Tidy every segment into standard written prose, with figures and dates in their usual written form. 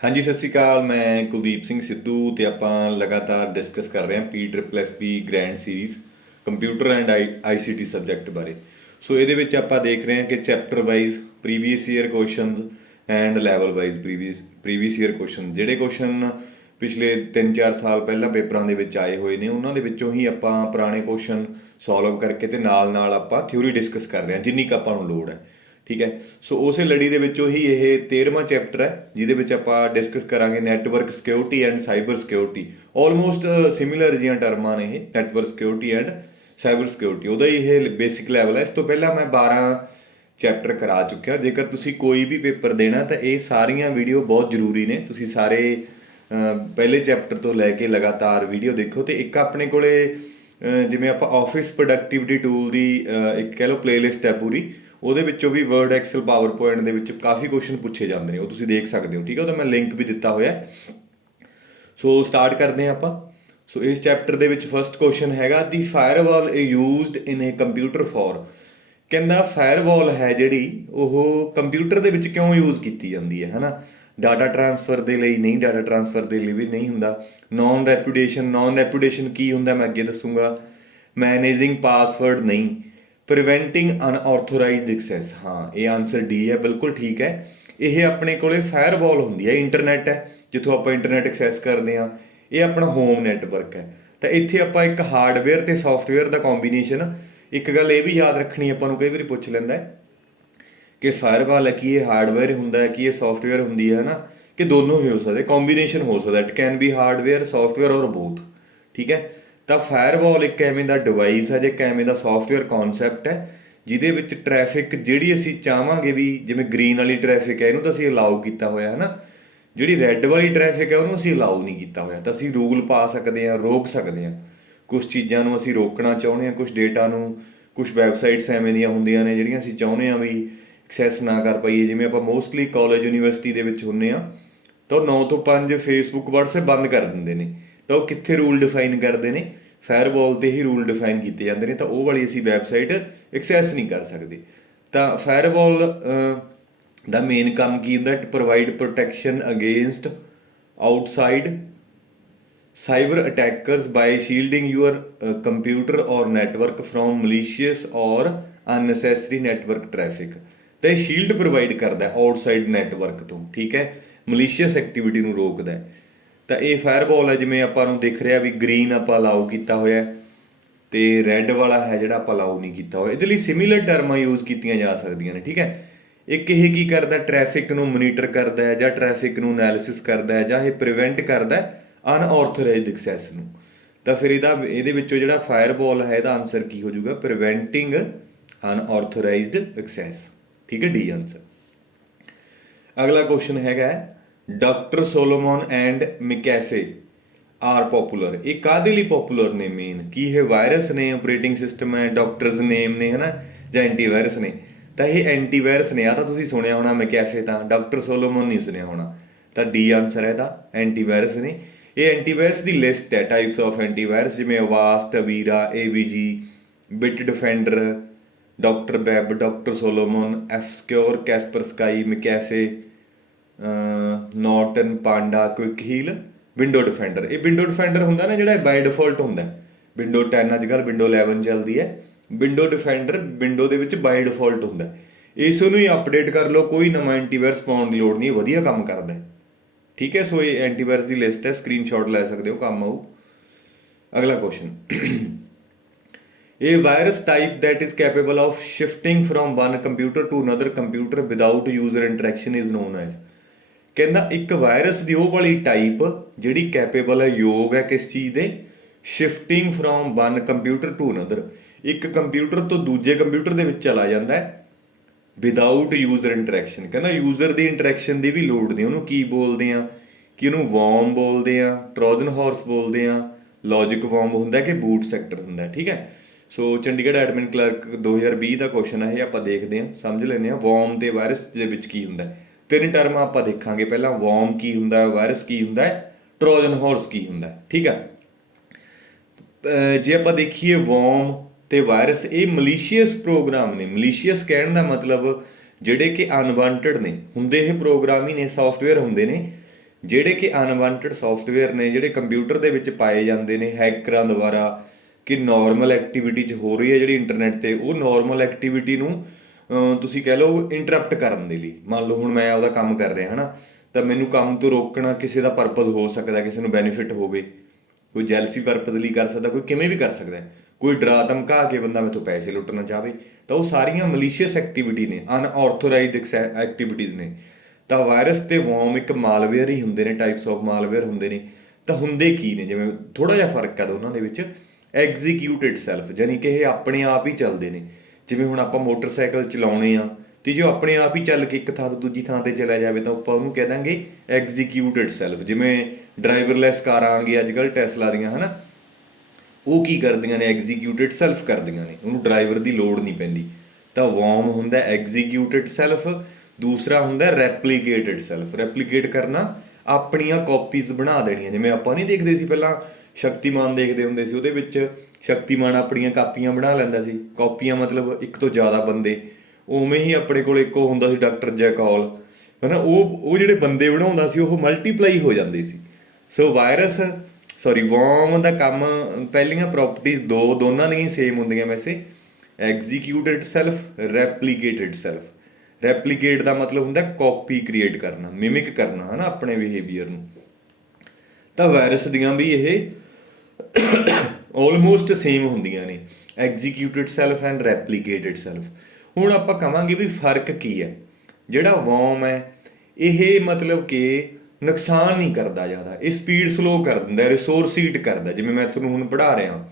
हाँ जी, सत श्री अकाल। मैं ਕੁਲਦੀਪ ਸਿੰਘ ਸਿੱਧੂ ਤੇ ਆਪਾਂ ਲਗਾਤਾਰ ਡਿਸਕਸ ਕਰ ਰਹੇ ਹਾਂ PSSP grand series computer and ICT subject ਬਾਰੇ। ਸੋ ਇਹਦੇ ਵਿੱਚ ਆਪਾਂ ਦੇਖ ਰਹੇ ਹਾਂ ਕਿ chapter wise previous year questions and level wise previous year question, ਜਿਹੜੇ ਕੁਐਸਚਨ ਪਿਛਲੇ 3-4 ਸਾਲ ਪਹਿਲਾਂ ਪੇਪਰਾਂ ਦੇ ਵਿੱਚ ਆਏ ਹੋਏ ਨੇ, ਉਹਨਾਂ ਦੇ ਵਿੱਚੋਂ ਹੀ ਆਪਾਂ ਪੁਰਾਣੇ ਕੁਐਸਚਨ ਸੋਲਵ ਕਰਕੇ ਤੇ ਨਾਲ ਨਾਲ ਆਪਾਂ ਥਿਊਰੀ ਡਿਸਕਸ ਕਰ ਰਹੇ ਹਾਂ ਜਿੰਨੀ ਕੁ ਆਪਾਂ ਨੂੰ ਲੋੜ ਹੈ। ਠੀਕ ਹੈ, ਸੋ ਉਸੇ ਲੜੀ ਦੇ ਵਿੱਚੋਂ ਹੀ ਇਹ 13ਵਾਂ ਚੈਪਟਰ ਹੈ ਜਿਹਦੇ ਵਿੱਚ ਆਪਾਂ ਡਿਸਕਸ ਕਰਾਂਗੇ network security and cyber security. Almost similar ਜਿਹੀਆਂ ਟਰਮਾਂ ਨੇ ਇਹ, network security and cyber security. ਉਹਦਾ ਹੀ ਇਹ ਬੇਸਿਕ ਲੈਵਲ ਹੈ। ਇਸ ਤੋਂ ਪਹਿਲਾਂ ਮੈਂ 12 ਚੈਪਟਰ ਕਰਾ ਚੁੱਕਿਆ। ਜੇਕਰ ਤੁਸੀਂ ਕੋਈ ਵੀ ਪੇਪਰ ਦੇਣਾ ਤਾਂ ਇਹ ਸਾਰੀਆਂ ਵੀਡੀਓ ਬਹੁਤ ਜ਼ਰੂਰੀ ਨੇ। ਤੁਸੀਂ ਸਾਰੇ ਪਹਿਲੇ ਚੈਪਟਰ ਤੋਂ ਲੈ ਕੇ ਲਗਾਤਾਰ ਵੀਡੀਓ ਦੇਖੋ। ਤੇ ਇੱਕ ਆਪਣੇ ਕੋਲੇ ਜਿਵੇਂ ਆਪਾਂ ਆਫਿਸ ਪ੍ਰੋਡਕਟਿਵਿਟੀ ਟੂਲ ਦੀ ਇੱਕ ਕਹਿ ਲਓ ਪਲੇਲਿਸਟ ਹੈ ਪੂਰੀ, ਉਹਦੇ ਵਿੱਚੋਂ ਵੀ ਵਰਡ, ਐਕਸਲ, ਪਾਵਰ ਪੁਆਇੰਟ ਦੇ ਵਿੱਚ ਕਾਫੀ ਕੁਐਸਚਨ ਪੁੱਛੇ ਜਾਂਦੇ ਨੇ, ਉਹ ਤੁਸੀਂ ਦੇਖ ਸਕਦੇ ਹੋ। ਠੀਕ ਹੈ, ਉਹਦਾ ਮੈਂ ਲਿੰਕ ਵੀ ਦਿੱਤਾ ਹੋਇਆ। ਸੋ ਸਟਾਰਟ ਕਰਦੇ ਹਾਂ ਆਪਾਂ। ਸੋ ਇਸ ਚੈਪਟਰ ਦੇ ਵਿੱਚ ਫਸਟ ਕੁਐਸਚਨ ਹੈਗਾ the firewall is used in a computer for. ਕਹਿੰਦਾ ਫਾਇਰਵਾਲ ਹੈ ਜਿਹੜੀ ਉਹ ਕੰਪਿਊਟਰ ਦੇ ਵਿੱਚ ਕਿਉਂ ਯੂਜ਼ ਕੀਤੀ ਜਾਂਦੀ ਹੈ ਨਾ। ਡਾਟਾ ਟਰਾਂਸਫਰ ਦੇ ਲਈ ਨਹੀਂ, ਡਾਟਾ ਟਰਾਂਸਫਰ ਦੇ ਲਈ ਵੀ ਨਹੀਂ ਹੁੰਦਾ। ਨੌਨ ਰੈਪੂਟੇਸ਼ਨ ਕੀ ਹੁੰਦਾ ਮੈਂ ਅੱਗੇ ਦੱਸੂਗਾ। ਮੈਨੇਜਿੰਗ ਪਾਸਵਰਡ ਨਹੀਂ। ਪ੍ਰੀਵੈਂਟਿੰਗ ਅਨਆਥੋਰਾਈਜ਼ਡ ਐਕਸੈਸ, ਹਾਂ ਇਹ ਆਨਸਰ ਡੀ ਹੈ, ਬਿਲਕੁਲ ਠੀਕ ਹੈ। ਇਹ ਆਪਣੇ ਕੋਲੇ ਫਾਇਰਵਾਲ ਹੁੰਦੀ ਹੈ। ਇੰਟਰਨੈਟ ਹੈ ਜਿੱਥੋਂ ਆਪਾਂ ਇੰਟਰਨੈਟ ਐਕਸੈਸ ਕਰਦੇ ਹਾਂ, ਇਹ ਆਪਣਾ ਹੋਮ ਨੈਟਵਰਕ ਹੈ। ਤਾਂ ਇੱਥੇ ਆਪਾਂ ਇੱਕ ਹਾਰਡਵੇਅਰ ਤੇ ਸੌਫਟਵੇਅਰ ਦਾ ਕੰਬੀਨੇਸ਼ਨ। ਇੱਕ ਗੱਲ ਇਹ ਵੀ ਯਾਦ ਰੱਖਣੀ, ਆਪਾਂ ਨੂੰ ਕਈ ਵਾਰੀ ਪੁੱਛ ਲੈਂਦਾ ਕਿ ਫਾਇਰਵਾਲ ਹੈ ਕੀ ਇਹ ਹਾਰਡਵੇਅਰ ਹੁੰਦਾ ਹੈ ਕਿ ਇਹ ਸੌਫਟਵੇਅਰ ਹੁੰਦੀ ਹੈ ਨਾ, ਕਿ ਦੋਨੋਂ ਹੀ ਹੋ ਸਕਦੇ, ਕੰਬੀਨੇਸ਼ਨ ਹੋ ਸਕਦਾ। It can be hardware, software ਔਰ ਬੋਥ। ਠੀਕ ਹੈ, ਤਾਂ ਫਾਇਰਵਾਲ ਇੱਕ ਐਵੇਂ ਦਾ ਡਿਵਾਈਸ ਹੈ, ਜੇ ਇੱਕ ਐਵੇਂ ਦਾ ਸੌਫਟਵੇਅਰ ਕਨਸੈਪਟ ਹੈ ਜਿਹਦੇ ਵਿੱਚ ਟ੍ਰੈਫਿਕ ਜਿਹੜੀ ਅਸੀਂ ਚਾਹਾਂਗੇ ਵੀ, ਜਿਵੇਂ ਗ੍ਰੀਨ ਵਾਲੀ ਟ੍ਰੈਫਿਕ ਹੈ ਇਹਨੂੰ ਤਾਂ ਅਸੀਂ ਅਲਾਉ ਕੀਤਾ ਹੋਇਆ ਹੈ ਨਾ, ਜਿਹੜੀ ਰੈੱਡ ਵਾਲੀ ਟ੍ਰੈਫਿਕ ਹੈ ਉਹਨੂੰ ਅਸੀਂ ਅਲਾਉ ਨਹੀਂ ਕੀਤਾ ਹੋਇਆ। ਤਾਂ ਅਸੀਂ ਰੂਲ ਪਾ ਸਕਦੇ ਹਾਂ, ਰੋਕ ਸਕਦੇ ਹਾਂ। ਕੁਛ ਚੀਜ਼ਾਂ ਨੂੰ ਅਸੀਂ ਰੋਕਣਾ ਚਾਹੁੰਦੇ ਹਾਂ, ਕੁਛ ਡੇਟਾ ਨੂੰ, ਕੁਛ ਵੈਬਸਾਈਟਸ ਐਵੇਂ ਦੀਆਂ ਹੁੰਦੀਆਂ ਨੇ ਜਿਹੜੀਆਂ ਅਸੀਂ ਚਾਹੁੰਦੇ ਹਾਂ ਵੀ ਐਕਸੈਸ ਨਾ ਕਰ ਪਾਈਏ। ਜਿਵੇਂ ਆਪਾਂ ਮੋਸਟਲੀ ਕਾਲਜ ਯੂਨੀਵਰਸਿਟੀ ਦੇ ਵਿੱਚ ਹੁੰਦੇ ਹਾਂ ਤਾਂ ਉਹ 9 ਤੋਂ 5 ਫੇਸਬੁੱਕ, ਵਟਸਐਪ ਬੰਦ ਕਰ ਦਿੰਦੇ ਨੇ। ਤਾਂ ਉਹ ਕਿੱਥੇ ਰੂਲ ਡਿਫਾਈਨ ਕਰਦੇ ਨੇ, ਫਾਇਰਵਾਲ ਤੇ ਹੀ ਰੂਲ ਡਿਫਾਈਨ ਕੀਤੇ ਜਾਂਦੇ ਨੇ। ਤਾਂ ਉਹ ਵਾਲੀ ਅਸੀਂ ਵੈਬਸਾਈਟ ਐਕਸੈਸ ਨਹੀਂ ਕਰ ਸਕਦੇ। ਤਾਂ ਫਾਇਰਵਾਲ ਦਾ ਮੇਨ ਕੰਮ ਕੀ ਹੁੰਦਾ, to provide protection against outside cyber attackers by shielding your computer or network from malicious or unnecessary network traffic. ਤਾਂ ਇਹ ਸ਼ੀਲਡ ਪ੍ਰੋਵਾਈਡ ਕਰਦਾ ਆਊਟਸਾਈਡ ਨੈਟਵਰਕ ਤੋਂ। ਠੀਕ ਹੈ, ਮਲੀਸ਼ੀਅਸ ਐਕਟੀਵਿਟੀ ਨੂੰ ਰੋਕਦਾ। ਤਾਂ ਇਹ ਫਾਇਰਵਾਲ ਹੈ, ਜਿਵੇਂ ਆਪਾਂ ਨੂੰ ਦਿਖ ਰਿਹਾ ਵੀ ਗ੍ਰੀਨ ਆਪਾਂ ਅਲਾਉ ਕੀਤਾ ਹੋਇਆ ਤੇ ਰੈੱਡ ਵਾਲਾ ਹੈ ਜਿਹੜਾ ਆਪਾਂ ਅਲਾਉ ਨਹੀਂ ਕੀਤਾ ਹੋਇਆ। ਇਹਦੇ ਲਈ ਸਿਮਿਲਰ ਟਰਮਾਂ ਯੂਜ਼ ਕੀਤੀਆਂ ਜਾ ਸਕਦੀਆਂ ਨੇ। ਠੀਕ ਹੈ, ਇੱਕ ਇਹ ਕੀ ਕਰਦਾ, ਟ੍ਰੈਫਿਕ ਨੂੰ ਮੋਨੀਟਰ ਕਰਦਾ ਹੈ ਜਾਂ ਟ੍ਰੈਫਿਕ ਨੂੰ ਐਨਾਲਿਸਿਸ ਕਰਦਾ ਹੈ, ਜਾਂ ਇਹ ਪ੍ਰੀਵੈਂਟ ਕਰਦਾ ਅਨਆਥੋਰਾਈਜ਼ਡ ਐਕਸੈਸ ਨੂੰ। ਤਾਂ ਫਿਰ ਇਹਦੇ ਵਿੱਚੋਂ ਜਿਹੜਾ ਫਾਇਰਵਾਲ ਹੈ ਇਹਦਾ ਆਨਸਰ ਕੀ ਹੋ ਜਾਊਗਾ, ਪ੍ਰੀਵੈਂਟਿੰਗ ਅਨਆਥੋਰਾਈਜ਼ਡ ਐਕਸੈਸ। ਠੀਕ ਹੈ, ਡੀ ਆਨਸਰ। ਅਗਲਾ ਕੁਐਸਚਨ ਹੈਗਾ doctor Solomon and McAfee are popular. ਇਹ ਕਾਹਦੇ ਲਈ ਪੋਪੂਲਰ ਨੇ ਮੇਨ? ਕੀ ਇਹ ਵਾਇਰਸ ਨੇ, ਆਪਰੇਟਿੰਗ ਸਿਸਟਮ ਹੈ, ਡਾਕਟਰਸ ਨੇਮ ਨੇ, ਹੈ ਨਾ, ਜਾਂ ਐਂਟੀਵਾਇਰਸ ਨੇ? ਤਾਂ ਇਹ ਐਂਟੀਵਾਇਰਸ ਨੇ। ਆ ਤਾਂ ਤੁਸੀਂ ਸੁਣਿਆ ਹੋਣਾ ਮੈਕੈਫੇ, ਤਾਂ ਡਾਕਟਰ ਸੋਲੋਮਨ ਨਹੀਂ ਸੁਣਿਆ ਹੋਣਾ। ਤਾਂ ਡੀ ਆਨਸਰ ਹੈ ਇਹਦਾ, ਐਂਟੀਵਾਇਰਸ ਨੇ। ਇਹ ਐਂਟੀਵਾਇਰਸ ਦੀ ਲਿਸਟ ਹੈ, ਟਾਈਪਸ ਆਫ ਐਂਟੀਵਾਇਰਸ, ਜਿਵੇਂ Avast, Avira, AVG, Bitdefender, doctor Web, doctor Solomon, F Secure, Kaspersky, McAfee, Norton, Panda, Quick Heal, Window Defender. ਇਹ ਵਿੰਡੋ ਡਿਫੈਂਡਰ ਹੁੰਦਾ ਨਾ ਜਿਹੜਾ ਬਾਈ ਡਿਫਾਲਟ ਹੁੰਦਾ। ਵਿੰਡੋ 10 ਅੱਜ ਕੱਲ੍ਹ ਵਿੰਡੋ 11 ਚੱਲਦੀ ਹੈ। ਵਿੰਡੋ ਡਿਫੈਂਡਰ ਵਿੰਡੋ ਦੇ ਵਿੱਚ ਬਾਈ ਡਿਫਾਲਟ ਹੁੰਦਾ। ਇਸ ਨੂੰ ਹੀ ਅਪਡੇਟ ਕਰ ਲਓ, ਕੋਈ ਨਵਾਂ ਐਂਟੀਵਾਇਰਸ ਪਾਉਣ ਦੀ ਲੋੜ ਨਹੀਂ, ਵਧੀਆ ਕੰਮ ਕਰਦਾ। ਠੀਕ ਹੈ, ਸੋ ਇਹ ਐਂਟੀਵਾਇਰਸ ਦੀ ਲਿਸਟ ਹੈ, ਸਕਰੀਨਸ਼ਾਟ ਲੈ ਸਕਦੇ ਹੋ, ਕੰਮ ਆਊ। ਅਗਲਾ ਕੁਐਸਚਨ, ਇਹ virus type that is capable of shifting from one computer to another computer without user interaction is known as. ਕਹਿੰਦਾ ਇੱਕ ਵਾਇਰਸ ਦੀ ਉਹ ਵਾਲੀ ਟਾਈਪ ਜਿਹੜੀ ਕੈਪੇਬਲ ਹੈ, ਯੋਗ ਹੈ ਕਿਸ ਚੀਜ਼ ਦੇ, shifting from one computer to another, ਇੱਕ ਕੰਪਿਊਟਰ ਤੋਂ ਦੂਜੇ ਕੰਪਿਊਟਰ ਦੇ ਵਿੱਚ ਚਲਾ ਜਾਂਦਾ ਹੈ ਵਿਦਾਊਟ ਯੂਜ਼ਰ ਇੰਟਰੈਕਸ਼ਨ। ਕਹਿੰਦਾ ਯੂਜ਼ਰ ਦੀ ਇੰਟਰੈਕਸ਼ਨ ਦੀ ਵੀ ਲੋੜ ਨਹੀਂ। ਉਹਨੂੰ ਕੀ ਬੋਲਦੇ ਆ, ਕਿ ਉਹਨੂੰ ਵੌਰਮ ਬੋਲਦੇ ਆ, ਟਰੋਜਨ ਹਾਰਸ ਬੋਲਦੇ ਆ, ਲੌਜਿਕ ਵੌਰਮ ਹੁੰਦਾ ਕਿ ਬੂਟ ਸੈਕਟਰ ਹੁੰਦਾ। ਠੀਕ ਹੈ, ਸੋ ਚੰਡੀਗੜ੍ਹ ਐਡਮਿਨ ਕਲਰਕ 2020 ਦਾ ਕੁਐਸਚਨ ਹੈ ਇਹ, ਆਪਾਂ ਦੇਖਦੇ ਹਾਂ, ਸਮਝ ਲੈਂਦੇ ਹਾਂ ਵੌਰਮ ਤੇ ਵਾਇਰਸ ਦੇ ਵਿੱਚ ਕੀ ਹੁੰਦਾ। ਤਿੰਨ ਟਰਮਾਂ ਆਪਾਂ ਦੇਖਾਂਗੇ ਪਹਿਲਾਂ, ਵੌਰਮ ਕੀ ਹੁੰਦਾ, ਵਾਇਰਸ ਕੀ ਹੁੰਦਾ, ਟਰੋਜਨ ਹਾਰਸ ਕੀ ਹੁੰਦਾ। ਠੀਕ ਹੈ, ਜੇ ਆਪਾਂ ਦੇਖੀਏ ਵੌਰਮ ਤੇ ਵਾਇਰਸ, ਇਹ ਮਲੀਸ਼ੀਅਸ ਪ੍ਰੋਗਰਾਮ ਨੇ। ਮਲੀਸ਼ੀਅਸ ਕਹਿਣ ਦਾ ਮਤਲਬ ਜਿਹੜੇ ਕਿ ਅਨਵਾਂਟਡ ਨੇ ਹੁੰਦੇ, ਇਹ ਪ੍ਰੋਗਰਾਮ ਹੀ ਨੇ, ਸੌਫਟਵੇਅਰ ਹੁੰਦੇ ਨੇ ਜਿਹੜੇ ਕਿ ਅਨਵਾਂਟਡ ਸੌਫਟਵੇਅਰ ਨੇ, ਜਿਹੜੇ ਕੰਪਿਊਟਰ ਦੇ ਵਿੱਚ ਪਾਏ ਜਾਂਦੇ ਨੇ ਹੈਕਰਾਂ ਦੁਆਰਾ, ਕਿ ਨਾਰਮਲ ਐਕਟੀਵਿਟੀ 'ਚ ਹੋ ਰਹੀ ਹੈ ਜਿਹੜੀ ਇੰਟਰਨੈਟ 'ਤੇ, ਉਹ ਨਾਰਮਲ ਐਕਟੀਵਿਟੀ ਨੂੰ ਤੁਸੀਂ ਕਹਿ ਲਓ ਇੰਟਰਪਟ ਕਰਨ ਦੇ ਲਈ। ਮੰਨ ਲਓ ਹੁਣ ਮੈਂ ਆਪਦਾ ਕੰਮ ਕਰ ਰਿਹਾ ਹੈ ਨਾ, ਤਾਂ ਮੈਨੂੰ ਕੰਮ ਤੋਂ ਰੋਕਣਾ ਕਿਸੇ ਦਾ ਪਰਪਸ ਹੋ ਸਕਦਾ, ਕਿਸੇ ਨੂੰ ਬੈਨੀਫਿਟ ਹੋਵੇ, ਕੋਈ ਜੈਲਸੀ ਪਰਪਸ ਲਈ ਕਰ ਸਕਦਾ, ਕੋਈ ਕਿਵੇਂ ਵੀ ਕਰ ਸਕਦਾ, ਕੋਈ ਡਰਾ ਧਮਕਾ ਕੇ ਬੰਦਾ ਮੈਥੋਂ ਪੈਸੇ ਲੁੱਟਣਾ ਚਾਹਵੇ, ਤਾਂ ਉਹ ਸਾਰੀਆਂ ਮਲੀਸ਼ੀਅਸ ਐਕਟੀਵਿਟੀ ਨੇ, ਅਨਆਰਥੋਰਾਈਜ਼ਡ ਐਕਟੀਵਿਟੀਜ਼ ਨੇ। ਤਾਂ ਵਾਇਰਸ ਤੇ ਵਰਮ ਇੱਕ ਮਾਲਵੇਅਰ ਹੀ ਹੁੰਦੇ ਨੇ, ਟਾਈਪਸ ਆਫ ਮਾਲਵੇਅਰ ਹੁੰਦੇ ਨੇ। ਤਾਂ ਹੁੰਦੇ ਕੀ ਨੇ, ਜਿਵੇਂ ਥੋੜ੍ਹਾ ਜਿਹਾ ਫਰਕ ਆ ਦੋਨਾਂ ਦੇ ਵਿੱਚ। ਐਗਜ਼ੀਕਿਊਟ ਇਟਸੈਲਫ, ਯਾਨੀ ਕਿ ਇਹ ਆਪਣੇ ਆਪ ਹੀ ਚੱਲਦੇ ਨੇ। ਜਿਵੇਂ ਹੁਣ ਆਪਾਂ ਮੋਟਰਸਾਈਕਲ ਚਲਾਉਣੇ ਆ, ਤੇ ਜੋ ਆਪਣੇ ਆਪ ਹੀ ਚੱਲ ਕੇ ਇੱਕ ਥਾਂ ਤੋਂ ਦੂਜੀ ਥਾਂ ਤੇ ਚਲਾ ਜਾਵੇ, ਤਾਂ ਆਪਾਂ ਉਹਨੂੰ ਕਹਿ ਦਾਂਗੇ ਐਗਜ਼ੀਕਿਊਟ ਇਟਸੈਲਫ। ਜਿਵੇਂ ਡਰਾਈਵਰਲੈਸ ਕਾਰਾਂ ਆ ਗਈਆਂ ਅੱਜ ਕੱਲ੍ਹ ਟੈਸਲਾ ਦੀਆਂ, ਹੈ ਨਾ, ਉਹ ਕੀ ਕਰਦੀਆਂ ਨੇ, ਐਗਜ਼ੀਕਿਊਟ ਇਟਸੈਲਫ ਕਰਦੀਆਂ ਨੇ, ਉਹਨੂੰ ਡਰਾਈਵਰ ਦੀ ਲੋੜ ਨਹੀਂ ਪੈਂਦੀ। ਤਾਂ ਵਰਮ ਹੁੰਦਾ ਐਗਜ਼ੀਕਿਊਟ ਇਟਸੈਲਫ। ਦੂਸਰਾ ਹੁੰਦਾ ਰੈਪਲੀਕੇਟ ਇਟਸੈਲਫ। ਰੈਪਲੀਕੇਟ ਕਰਨਾ, ਆਪਣੀਆਂ ਕਾਪੀਜ਼ ਬਣਾ ਦੇਣੀਆਂ। ਜਿਵੇਂ ਆਪਾਂ ਨਹੀਂ ਦੇਖਦੇ ਸੀ ਪਹਿਲਾਂ ਸ਼ਕਤੀਮਾਨ ਦੇਖਦੇ ਹੁੰਦੇ ਸੀ, ਉਹਦੇ ਵਿੱਚ ਸ਼ਕਤੀਮਾਨ ਆਪਣੀਆਂ ਕਾਪੀਆਂ ਬਣਾ ਲੈਂਦਾ ਸੀ। ਕਾਪੀਆਂ ਮਤਲਬ ਇੱਕ ਤੋਂ ਜ਼ਿਆਦਾ ਬੰਦੇ। ਉਵੇਂ ਹੀ ਆਪਣੇ ਕੋਲ ਇੱਕ ਉਹ ਹੁੰਦਾ ਸੀ ਡਾਕਟਰ ਜੈਕੌਲ, ਹੈ ਨਾ, ਉਹ ਜਿਹੜੇ ਬੰਦੇ ਬਣਾਉਂਦਾ ਸੀ ਉਹ ਮਲਟੀਪਲਾਈ ਹੋ ਜਾਂਦੇ ਸੀ। ਸੋ ਵਾਇਰਸ ਵਰਮ ਦਾ ਕੰਮ, ਪਹਿਲੀਆਂ ਪ੍ਰੋਪਰਟੀਜ਼ ਦੋਨਾਂ ਦੀਆਂ ਹੀ ਸੇਮ ਹੁੰਦੀਆਂ ਵੈਸੇ। Execute itself, replicate itself. Replicate ਦਾ ਮਤਲਬ ਹੁੰਦਾ ਕਾਪੀ ਕ੍ਰੀਏਟ ਕਰਨਾ, ਮਿਮਿਕ ਕਰਨਾ, ਹੈ ਨਾ, ਆਪਣੇ ਬਿਹੇਵੀਅਰ ਨੂੰ। ਤਾਂ ਵਾਇਰਸ ਦੀਆਂ ਵੀ ਇਹ ਆਲਮੋਸਟ ਸੇਮ ਹੁੰਦੀਆਂ ਨੇ, execute itself and replicate itself. ਹੁਣ ਆਪਾਂ ਕਹਾਂਗੇ ਵੀ ਫਰਕ ਕੀ ਹੈ। ਜਿਹੜਾ ਵਰਮ ਹੈ ਇਹ ਮਤਲਬ ਕਿ ਨੁਕਸਾਨ ਨਹੀਂ ਕਰਦਾ ਜ਼ਿਆਦਾ, ਇਹ ਸਪੀਡ ਸਲੋ ਕਰ ਦਿੰਦਾ, ਰਿਸੋਰਸ ਹੀਟ ਕਰਦਾ। ਜਿਵੇਂ ਮੈਂ ਤੁਹਾਨੂੰ ਹੁਣ ਪੜ੍ਹਾ ਰਿਹਾ,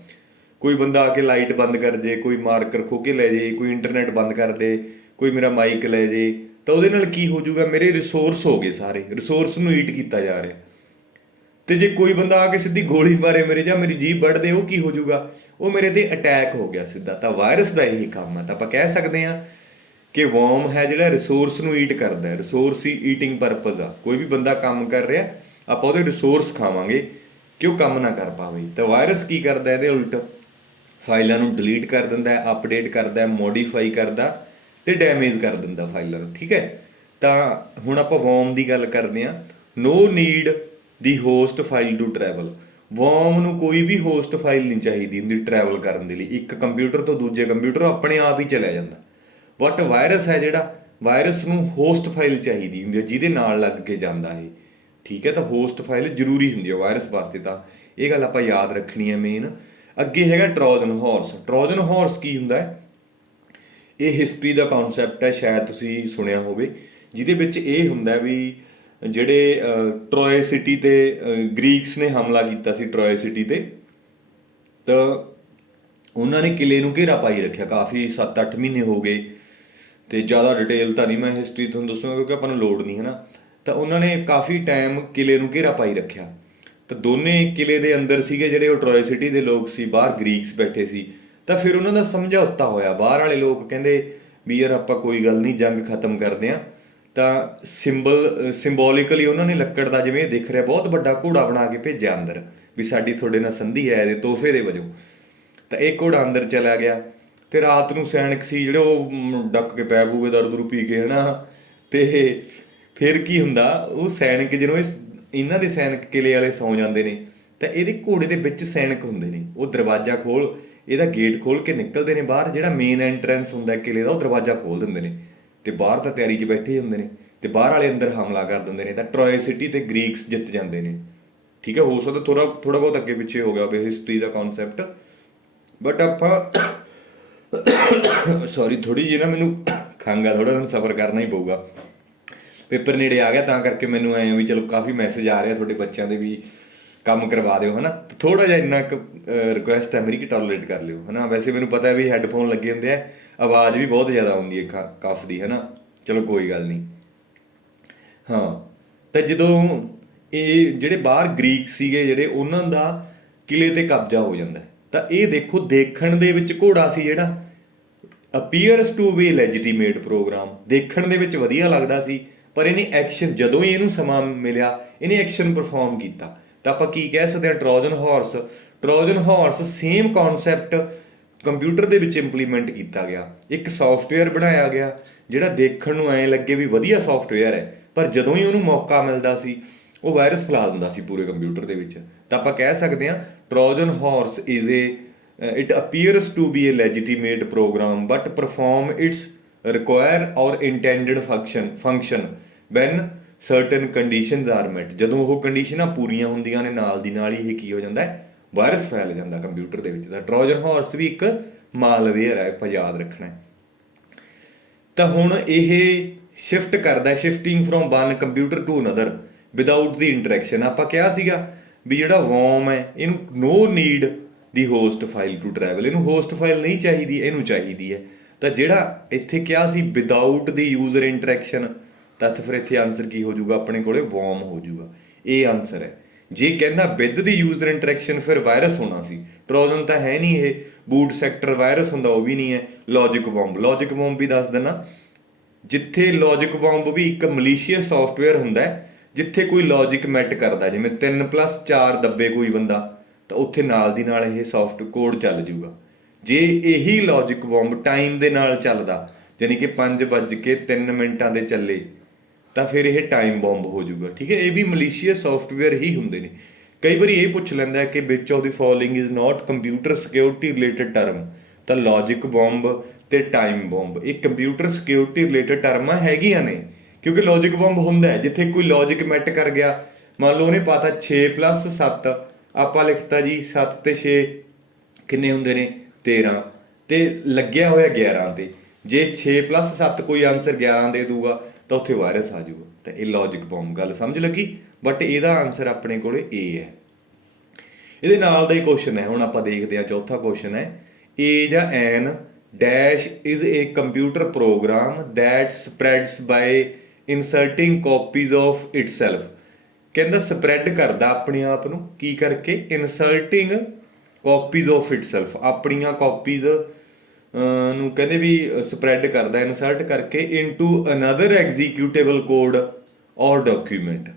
ਕੋਈ ਬੰਦਾ ਆ ਕੇ ਲਾਈਟ ਬੰਦ ਕਰ ਜੇ, ਕੋਈ ਮਾਰਕਰ ਖੋਹ ਕੇ ਲੈ ਜੇ, ਕੋਈ ਇੰਟਰਨੈਟ ਬੰਦ ਕਰ ਦੇ, ਕੋਈ ਮੇਰਾ ਮਾਈਕ ਲੈ ਜੇ, ਤਾਂ ਉਹਦੇ ਨਾਲ ਕੀ ਹੋ ਜਾਊਗਾ, ਮੇਰੇ ਰਿਸੋਰਸ ਹੋ ਗਏ ਸਾਰੇ, ਰਿਸੋਰਸ ਨੂੰ ਹੀਟ ਕੀਤਾ ਜਾ ਰਿਹਾ। ਤੇ ਜੇ ਕੋਈ ਬੰਦਾ ਆ ਕੇ ਸਿੱਧੀ ਗੋਲੀ ਮਾਰੇ ਮੇਰੇ, ਜਾਂ ਮੇਰੀ ਜੀਭ ਵੱਢ ਦੇ, ਉਹ ਕੀ ਹੋ ਜਾਊਗਾ, ਉਹ ਮੇਰੇ ਤੇ ਅਟੈਕ ਹੋ ਗਿਆ ਸਿੱਧਾ। ਤਾਂ ਵਾਇਰਸ ਦਾ ਇਹੀ ਕੰਮ ਹੈ। ਤਾਂ ਆਪਾਂ ਕਹਿ ਸਕਦੇ ਹਾਂ ਕਿ ਵਰਮ ਹੈ ਜਿਹੜਾ ਰਿਸੋਰਸ ਨੂੰ ਈਟ ਕਰਦਾ, ਰਿਸੋਰਸ ਹੀ ਈਟਿੰਗ ਪਰਪਸ ਆ। ਕੋਈ ਵੀ ਬੰਦਾ ਕੰਮ ਕਰ ਰਿਹਾ, ਆਪਾਂ ਉਹਦੇ ਰਿਸੋਰਸ ਖਾਵਾਂਗੇ ਕਿ ਉਹ ਕੰਮ ਨਾ ਕਰ ਪਾਵੇ। ਤਾਂ ਵਾਇਰਸ ਕੀ ਕਰਦਾ, ਇਹਦੇ ਉਲਟ ਫਾਈਲਾਂ ਨੂੰ ਡਿਲੀਟ ਕਰ ਦਿੰਦਾ, ਅਪਡੇਟ ਕਰਦਾ, ਮੋਡੀਫਾਈ ਕਰਦਾ ਤੇ ਡੈਮੇਜ ਕਰ ਦਿੰਦਾ ਫਾਈਲਾਂ ਨੂੰ। ਠੀਕ ਹੈ। ਤਾਂ ਹੁਣ ਆਪਾਂ ਵਰਮ ਦੀ ਗੱਲ ਕਰਦੇ ਹਾਂ। No need the host file to travel. Worm ਨੂੰ ਕੋਈ ਵੀ ਹੋਸਟ ਫਾਈਲ ਨਹੀਂ ਚਾਹੀਦੀ ਹੁੰਦੀ ਟਰੈਵਲ ਕਰਨ ਦੇ ਲਈ। ਇੱਕ ਕੰਪਿਊਟਰ ਤੋਂ ਦੂਜੇ ਕੰਪਿਊਟਰ ਆਪਣੇ ਆਪ ਹੀ ਚਲਿਆ ਜਾਂਦਾ। ਬਟ ਵਾਇਰਸ ਹੈ ਜਿਹੜਾ, ਵਾਇਰਸ ਨੂੰ ਹੋਸਟ ਫਾਈਲ ਚਾਹੀਦੀ ਹੁੰਦੀ ਹੈ ਜਿਹਦੇ ਨਾਲ ਲੱਗ ਕੇ ਜਾਂਦਾ ਇਹ। ਠੀਕ ਹੈ। ਤਾਂ ਹੋਸਟ ਫਾਈਲ ਜ਼ਰੂਰੀ ਹੁੰਦੀ ਹੈ ਵਾਇਰਸ ਵਾਸਤੇ। ਤਾਂ ਇਹ ਗੱਲ ਆਪਾਂ ਯਾਦ ਰੱਖਣੀ ਹੈ ਮੇਨ। ਅੱਗੇ ਹੈਗਾ ਟਰੋਜਨ ਹਾਰਸ। ਟਰੋਜਨ ਹਾਰਸ ਕੀ ਹੁੰਦਾ ਹੈ, ਇਹ ਹਿਸਟਰੀ ਦਾ ਕਾਨਸੈਪਟ ਹੈ, ਸ਼ਾਇਦ ਤੁਸੀਂ ਸੁਣਿਆ ਹੋਵੇ, ਜਿਹਦੇ ਵਿੱਚ ਇਹ ਹੁੰਦਾ ਵੀ ਜਿਹੜੇ ਟਰੋਏ ਸਿਟੀ ਤੇ ਗ੍ਰੀਕਸ ਨੇ ਹਮਲਾ ਕੀਤਾ ਸੀ ਟਰੋਏ ਸਿਟੀ ਤੇ, ਤਾਂ ਉਹਨਾਂ ਨੇ ਕਿਲੇ ਨੂੰ ਘੇਰਾ ਪਾਈ ਰੱਖਿਆ ਕਾਫੀ, 7-8 ਮਹੀਨੇ ਹੋ ਗਏ। ਤੇ ਜ਼ਿਆਦਾ ਡਿਟੇਲ ਤਾਂ ਨਹੀਂ ਮੈਂ ਹਿਸਟਰੀ ਤੁਹਾਨੂੰ ਦੱਸੂਗਾ ਕਿਉਂਕਿ ਆਪਾਂ ਨੂੰ ਲੋੜ ਨਹੀਂ, ਹੈ ਨਾ। ਤਾਂ ਉਹਨਾਂ ਨੇ ਕਾਫੀ ਟਾਈਮ ਕਿਲੇ ਨੂੰ ਘੇਰਾ ਪਾਈ ਰੱਖਿਆ। ਤਾਂ ਦੋਨੇ ਕਿਲੇ ਦੇ ਅੰਦਰ ਸੀਗੇ ਜਿਹੜੇ ਉਹ ਟਰੋਏ ਸਿਟੀ ਦੇ ਲੋਕ ਸੀ, ਬਾਹਰ ਗ੍ਰੀਕਸ ਬੈਠੇ ਸੀ। ਤਾਂ ਫਿਰ ਉਹਨਾਂ ਦਾ ਸਮਝੌਤਾ ਹੋਇਆ। ਬਾਹਰ ਵਾਲੇ ਲੋਕ ਕਹਿੰਦੇ ਵੀ ਯਾਰ ਆਪਾਂ ਕੋਈ ਗੱਲ ਨਹੀਂ, ਜੰਗ ਖਤਮ ਕਰਦੇ ਹਾਂ। ਤਾਂ ਸਿੰਬੋਲੀਕਲੀ ਉਹਨਾਂ ਨੇ ਲੱਕੜ ਦਾ, ਜਿਵੇਂ ਇਹ ਦਿਖ ਰਿਹਾ, ਬਹੁਤ ਵੱਡਾ ਘੋੜਾ ਬਣਾ ਕੇ ਭੇਜਿਆ ਅੰਦਰ ਵੀ ਸਾਡੀ ਤੁਹਾਡੇ ਨਾਲ ਸੰਧੀ ਹੈ, ਇਹਦੇ ਤੋਹਫੇ ਦੇ ਵਜੋਂ। ਤਾਂ ਇਹ ਘੋੜਾ ਅੰਦਰ ਚਲਾ ਗਿਆ। ਤੇ ਰਾਤ ਨੂੰ ਸੈਨਿਕ ਸੀ ਜਿਹੜੇ ਉਹ ਡੱਕ ਕੇ ਪੈ ਪੂਗੇ ਦਾਰੂ ਦੂਰੂ ਪੀ ਕੇ, ਹੈ ਨਾ। ਤੇ ਫਿਰ ਕੀ ਹੁੰਦਾ, ਉਹ ਸੈਨਿਕ ਜਦੋਂ ਇਹਨਾਂ ਦੇ ਸੈਨਿਕ ਕਿਲੇ ਵਾਲੇ ਸੌਂ ਜਾਂਦੇ ਨੇ, ਤਾਂ ਇਹਦੇ ਘੋੜੇ ਦੇ ਵਿੱਚ ਸੈਨਿਕ ਹੁੰਦੇ ਨੇ। ਉਹ ਦਰਵਾਜ਼ਾ ਇਹਦਾ ਗੇਟ ਖੋਲ ਕੇ ਨਿਕਲਦੇ ਨੇ ਬਾਹਰ। ਜਿਹੜਾ ਮੇਨ ਐਂਟਰੈਂਸ ਹੁੰਦਾ ਕਿਲੇ ਦਾ, ਉਹ ਦਰਵਾਜ਼ਾ ਖੋਲ ਦਿੰਦੇ ਨੇ। ਤੇ ਬਾਹਰ ਤਾਂ ਤਿਆਰੀ 'ਚ ਬੈਠੇ ਹੁੰਦੇ ਨੇ, ਤੇ ਬਾਹਰ ਵਾਲੇ ਅੰਦਰ ਹਮਲਾ ਕਰ ਦਿੰਦੇ ਨੇ। ਤਾਂ ਟਰੋਏ ਸਿਟੀ ਤੇ ਗ੍ਰੀਕਸ ਜਿੱਤ ਜਾਂਦੇ ਨੇ। ਠੀਕ ਹੈ। ਹੋ ਸਕਦਾ ਥੋੜਾ ਬਹੁਤ ਅੱਗੇ ਪਿੱਛੇ ਹੋ ਗਿਆ ਹੋਵੇ ਹਿਸਟਰੀ ਦਾ ਕਾਨਸੈਪਟ, ਬਟ ਆਪਾਂ ਥੋੜੀ ਜਿਹੀ ਨਾ ਮੈਨੂੰ ਖੰਘ ਆ, ਥੋੜਾ ਤੁਹਾਨੂੰ ਸਬਰ ਕਰਨਾ ਹੀ ਪਊਗਾ। ਪੇਪਰ ਨੇੜੇ ਆ ਗਿਆ, ਤਾਂ ਕਰਕੇ ਮੈਨੂੰ ਐਂ ਵੀ ਚਲੋ ਕਾਫੀ ਮੈਸੇਜ ਆ ਰਿਹਾ ਤੁਹਾਡੇ ਬੱਚਿਆਂ ਦੇ ਵੀ ਕੰਮ ਕਰਵਾ ਦਿਓ, ਹੈ ਨਾ। ਥੋੜਾ ਜਿਹਾ ਇੰਨਾ ਕੁ ਰਿਕੁਐਸਟ ਹੈ ਮੇਰੀ ਕਿ ਟੋਲਰੇਟ ਕਰ ਲਿਓ, ਹੈ ਨਾ। ਵੈਸੇ ਮੈਨੂੰ ਪਤਾ ਵੀ ਹੈੱਡਫੋਨ ਲੱਗੇ ਹੁੰਦੇ ਆ, ਆਵਾਜ਼ ਵੀ ਬਹੁਤ ਜ਼ਿਆਦਾ ਆਉਂਦੀ ਹੈ ਕਫ ਦੀ, ਹੈ ਨਾ। ਚਲੋ ਕੋਈ ਗੱਲ ਨਹੀਂ। ਹਾਂ। ਤਾਂ ਜਦੋਂ ਇਹ ਜਿਹੜੇ ਬਾਹਰ ਗ੍ਰੀਕ ਸੀਗੇ ਜਿਹੜੇ, ਉਹਨਾਂ ਦਾ ਕਿਲੇ ਤੇ ਕਬਜ਼ਾ ਹੋ ਜਾਂਦਾ। ਤਾਂ ਇਹ ਦੇਖੋ, ਦੇਖਣ ਦੇ ਵਿੱਚ ਘੋੜਾ ਸੀ ਜਿਹੜਾ, appears to be legitimate programme, ਦੇਖਣ ਦੇ ਵਿੱਚ ਵਧੀਆ ਲੱਗਦਾ ਸੀ, ਪਰ ਇਹਨੇ ਐਕਸ਼ਨ, ਜਦੋਂ ਹੀ ਇਹਨੂੰ ਸਮਾਂ ਮਿਲਿਆ ਇਹਨੇ ਐਕਸ਼ਨ ਪਰਫਾਰਮ ਕੀਤਾ। ਤਾਂ ਆਪਾਂ ਕੀ ਕਹਿ ਸਕਦੇ ਹਾਂ, Trojan horse. Trojan horse same concept computer ਦੇ ਵਿੱਚ ਇੰਪਲੀਮੈਂਟ ਕੀਤਾ ਗਿਆ। ਇੱਕ ਸੌਫਟਵੇਅਰ ਬਣਾਇਆ ਗਿਆ ਜਿਹੜਾ ਦੇਖਣ ਨੂੰ ਐਂ ਲੱਗੇ ਵੀ ਵਧੀਆ ਸੌਫਟਵੇਅਰ ਹੈ, ਪਰ ਜਦੋਂ ਹੀ ਉਹਨੂੰ ਮੌਕਾ ਮਿਲਦਾ ਸੀ ਉਹ ਵਾਇਰਸ ਫੈਲਾ ਦਿੰਦਾ ਸੀ ਪੂਰੇ ਕੰਪਿਊਟਰ ਦੇ ਵਿੱਚ। ਤਾਂ ਆਪਾਂ ਕਹਿ ਸਕਦੇ ਹਾਂ Trojan horse is it appears to be a legitimate program but perform its require or intended function when certain conditions are met। ਜਦੋਂ ਉਹ ਕੰਡੀਸ਼ਨਾਂ ਪੂਰੀਆਂ ਹੁੰਦੀਆਂ ਨੇ ਨਾਲ ਦੀ ਨਾਲ ਹੀ ਇਹ ਕੀ ਹੋ ਜਾਂਦਾ ਹੈ, ਵਾਇਰਸ ਫੈਲ ਜਾਂਦਾ ਕੰਪਿਊਟਰ ਦੇ ਵਿੱਚ। ਤਾਂ ਟਰੋਜਨ ਹਾਰਸ ਵੀ ਇੱਕ ਮਾਲਵੇਅਰ ਹੈ, ਆਪਾਂ ਯਾਦ ਰੱਖਣਾ ਹੈ। ਤਾਂ ਹੁਣ ਇਹ ਸ਼ਿਫਟ ਕਰਦਾ, shifting from one computer to another without the interaction. ਆਪਾਂ ਕਿਹਾ ਸੀਗਾ ਵੀ ਜਿਹੜਾ ਵਰਮ ਹੈ ਇਹਨੂੰ no need the host file to travel, ਇਹਨੂੰ ਹੋਸਟ ਫਾਈਲ ਨਹੀਂ ਚਾਹੀਦੀ, ਇਹਨੂੰ ਚਾਹੀਦੀ ਹੈ। ਤਾਂ ਜਿਹੜਾ ਇੱਥੇ ਕਿਹਾ ਸੀ ਵਿਦਆਊਟ ਦੀ ਯੂਜ਼ਰ ਇੰਟਰੈਕਸ਼ਨ, ਤਾਂ ਫਿਰ ਇੱਥੇ ਆਨਸਰ ਕੀ ਹੋ ਜਾਊਗਾ ਆਪਣੇ ਕੋਲੇ, ਵਰਮ ਹੋ ਜਾਊਗਾ। ਇਹ ਆਨਸਰ ਹੈ। ਜੇ ਕਹਿੰਦਾ ਵਿਦ ਦੀ ਯੂਜ਼ਰ ਇੰਟਰੈਕਸ਼ਨ ਫਿਰ ਵਾਇਰਸ ਹੋਣਾ ਸੀ। ਟਰੋਜਨ ਤਾਂ ਹੈ ਨਹੀਂ, ਇਹ ਬੂਟ ਸੈਕਟਰ ਵਾਇਰਸ ਹੁੰਦਾ ਉਹ ਵੀ ਨਹੀਂ ਹੈ। ਲੌਜਿਕ ਬੌਂਬ ਵੀ ਦੱਸ ਦਿੰਦਾ, ਜਿੱਥੇ ਲੌਜਿਕ ਬੌਂਬ ਵੀ ਇੱਕ ਮਲੀਸ਼ੀਅਸ ਸੌਫਟਵੇਅਰ ਹੁੰਦਾ ਜਿੱਥੇ ਕੋਈ ਲੌਜਿਕ ਮੈਟ ਕਰਦਾ, ਜਿਵੇਂ 3+4 ਦੱਬੇ ਕੋਈ ਬੰਦਾ, ਤਾਂ ਉੱਥੇ ਨਾਲ ਦੀ ਨਾਲ ਇਹ ਸੌਫਟ ਕੋਡ ਚੱਲ ਜੂਗਾ। ਜੇ ਇਹੀ ਲੌਜਿਕ ਬੌਂਬ ਟਾਈਮ ਦੇ ਨਾਲ ਚੱਲਦਾ, ਯਾਨੀ ਕਿ 5:03 ਦੇ ਚੱਲੇ, ਤਾਂ ਫਿਰ ਇਹ ਟਾਈਮ ਬੌਂਬ ਹੋ ਜਾਊਗਾ। ਠੀਕ ਹੈ, ਇਹ ਵੀ ਮਲੀਸ਼ੀਅਸ ਸੌਫਟਵੇਅਰ ਹੀ ਹੁੰਦੇ ਨੇ। ਕਈ ਵਾਰੀ ਇਹ ਪੁੱਛ ਲੈਂਦਾ ਕਿ ਵਿਚ of the following is not computer security related term, ਤਾਂ ਲੌਜਿਕ ਬੌਂਬ ਤੇ ਟਾਈਮ ਬੌਂਬ ਇਹ ਕੰਪਿਊਟਰ ਸਿਕਿਉਰਿਟੀ ਰਿਲੇਟਡ ਟਰਮਾਂ ਹੈਗੀਆਂ ਨੇ, ਕਿਉਂਕਿ ਲੌਜਿਕ ਬੌਂਬ ਹੁੰਦਾ ਜਿੱਥੇ ਕੋਈ ਲੌਜਿਕ ਮੈਟ ਕਰ ਗਿਆ। ਮੰਨ ਲਓ ਉਹਨੇ ਪਾਤਾ 6+7, ਆਪਾਂ ਲਿਖਤਾ ਜੀ 7 ਤੇ 6 ਕਿੰਨੇ ਹੁੰਦੇ ਨੇ 13, ਤੇ ਲੱਗਿਆ ਹੋਇਆ 11 ਤੇ। ਜੇ 6+7 ਕੋਈ ਆਨਸਰ 11 ਦੇ ਦੂਗਾ ਤਾਂ ਉੱਥੇ ਵਾਇਰਸ ਆ ਜਾਊਗਾ। ਤਾਂ ਇਹ ਲੌਜਿਕ ਬੌਂਬ, ਗੱਲ ਸਮਝ ਲੱਗੀ। ਬਟ ਇਹਦਾ ਆਨਸਰ ਆਪਣੇ ਕੋਲੇ A ਹੈ। ਇਹਦੇ ਨਾਲ ਦਾ ਹੀ ਕੁਐਸਚਨ ਹੈ, ਹੁਣ ਆਪਾਂ ਦੇਖਦੇ ਹਾਂ ਚੌਥਾ ਕੁਐਸਚਨ ਹੈ, A ਜਾਂ an dash is a computer program that spreads by inserting copies of itself. ਕਹਿੰਦਾ ਸਪਰੈਡ ਕਰਦਾ ਆਪਣੇ ਆਪ ਨੂੰ, ਕੀ ਕਰਕੇ, ਇਨਸਰਟਿੰਗ ਕਾਪੀਜ਼ ਆਫ ਇਟਸੈਲਫ, ਆਪਣੀਆਂ ਕਾਪੀਜ਼ ਨੂੰ ਕਹਿੰਦੇ ਵੀ ਸਪਰੈਡ ਕਰਦਾ ਇਨਸਰਟ ਕਰਕੇ into another executable code or document.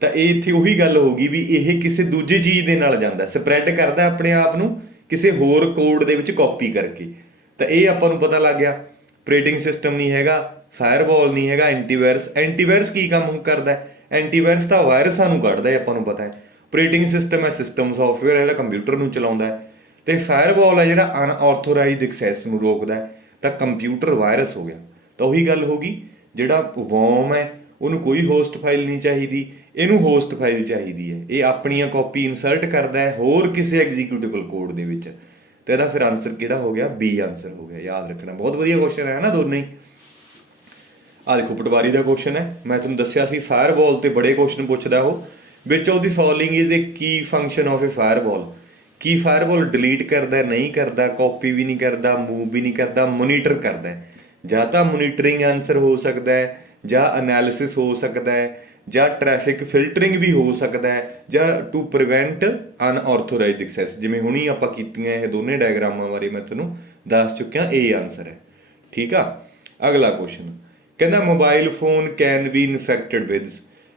ਤਾਂ ਇਹ ਇੱਥੇ ਉਹੀ ਗੱਲ ਹੋ ਗਈ ਵੀ ਇਹ ਕਿਸੇ ਦੂਜੀ ਚੀਜ਼ ਦੇ ਨਾਲ ਜਾਂਦਾ, ਸਪਰੈਡ ਕਰਦਾ ਆਪਣੇ ਆਪ ਨੂੰ ਕਿਸੇ ਹੋਰ ਕੋਡ ਦੇ ਵਿੱਚ ਕਾਪੀ ਕਰਕੇ। ਤਾਂ ਇਹ ਆਪਾਂ ਨੂੰ ਪਤਾ ਲੱਗ ਗਿਆ ਆਪਰੇਟਿੰਗ ਸਿਸਟਮ ਨਹੀਂ ਹੈਗਾ, ਫਾਇਰਵਾਲ ਨਹੀਂ ਹੈਗਾ, ਐਂਟੀਵਾਇਰਸ ਕੀ ਕੰਮ ਕਰਦਾ, ਐਂਟੀਵਾਇਰਸ ਤਾਂ ਵਾਇਰਸਾਂ ਨੂੰ ਕੱਢਦਾ ਹੈ, ਆਪਾਂ ਨੂੰ ਪਤਾ ਹੈ। ਆਪਰੇਟਿੰਗ ਸਿਸਟਮ ਹੈ ਸਿਸਟਮ ਸੌਫਟਵੇਅਰ ਜਿਹੜਾ ਕੰਪਿਊਟਰ ਨੂੰ ਚਲਾਉਂਦਾ ਹੈ, ਤੇ ਫਾਇਰਵਾਲ ਹੈ ਜਿਹੜਾ ਅਨਆਥੋਰਾਈਜ਼ਡ ਐਕਸੈਸ ਨੂੰ ਰੋਕਦਾ ਹੈ। ਤਾਂ ਕੰਪਿਊਟਰ ਵਾਇਰਸ ਹੋ ਗਿਆ। ਤਾਂ ਉਹੀ ਗੱਲ ਹੋ ਗਈ, ਜਿਹੜਾ ਵਰਮ ਹੈ ਉਹਨੂੰ ਕੋਈ ਹੋਸਟ ਫਾਈਲ ਨਹੀਂ ਚਾਹੀਦੀ, ਇਹਨੂੰ ਹੋਸਟ ਫਾਈਲ ਚਾਹੀਦੀ ਹੈ। ਇਹ ਆਪਣੀਆਂ ਕਾਪੀ ਇਨਸਰਟ ਕਰਦਾ ਹੈ ਹੋਰ ਕਿਸੇ ਐਗਜ਼ੀਕਿਊਟੇਬਲ ਕੋਡ ਦੇ ਵਿੱਚ। ਤੇ ਇਹਦਾ ਫਿਰ ਆਨਸਰ ਕਿਹੜਾ ਹੋ ਗਿਆ, B ਆਨਸਰ ਹੋ ਗਿਆ। ਯਾਦ ਰੱਖਣਾ, ਬਹੁਤ ਵਧੀਆ ਕੁਐਸਚਨ ਹੈ ਨਾ ਦੋਨੇ ਹੀ। ਆਹ ਦੇਖੋ ਪਟਵਾਰੀ ਦਾ ਕੁਐਸਚਨ ਹੈ, ਮੈਂ ਤੁਹਾਨੂੰ ਦੱਸਿਆ ਸੀ ਫਾਇਰਵਾਲ ਤੇ ਬੜੇ ਕੁਐਸਚਨ ਪੁੱਛਦਾ ਉਹ। Which of the following is a key function of a firewall. ਕੀ ਫਾਇਰਵਾਲ ਡਿਲੀਟ ਕਰਦਾ, ਨਹੀਂ ਕਰਦਾ, ਕਾਪੀ ਵੀ ਨਹੀਂ ਕਰਦਾ, ਮੂਵ ਵੀ ਨਹੀਂ ਕਰਦਾ, ਮੋਨੀਟਰ ਕਰਦਾ। ਜਾਂ ਤਾਂ ਮੋਨੀਟਰਿੰਗ ਆਨਸਰ ਹੋ ਸਕਦਾ ਹੈ, ਜਾਂ ਅਨਾਲਿਸਿਸ ਹੋ ਸਕਦਾ ਹੈ, ਜਾਂ ਟ੍ਰੈਫਿਕ ਫਿਲਟਰਿੰਗ ਵੀ ਹੋ ਸਕਦਾ ਹੈ, ਜਾਂ ਟੂ ਪ੍ਰੀਵੈਂਟ ਅਨਆਥੋਰਾਈਜ਼ਡ ਐਕਸੈਸ। ਜਿਵੇਂ ਹੁਣੀ ਆਪਾਂ ਕੀਤੀਆਂ ਇਹ ਦੋਨੇ ਡਾਇਗਰਾਮਾਂ ਬਾਰੇ ਮੈਂ ਤੁਹਾਨੂੰ ਦੱਸ ਚੁੱਕਿਆ, ਇਹ ਆਨਸਰ ਹੈ। ਠੀਕ ਆ, ਅਗਲਾ ਕੁਐਸਚਨ ਕਹਿੰਦਾ mobile phone can be infected with.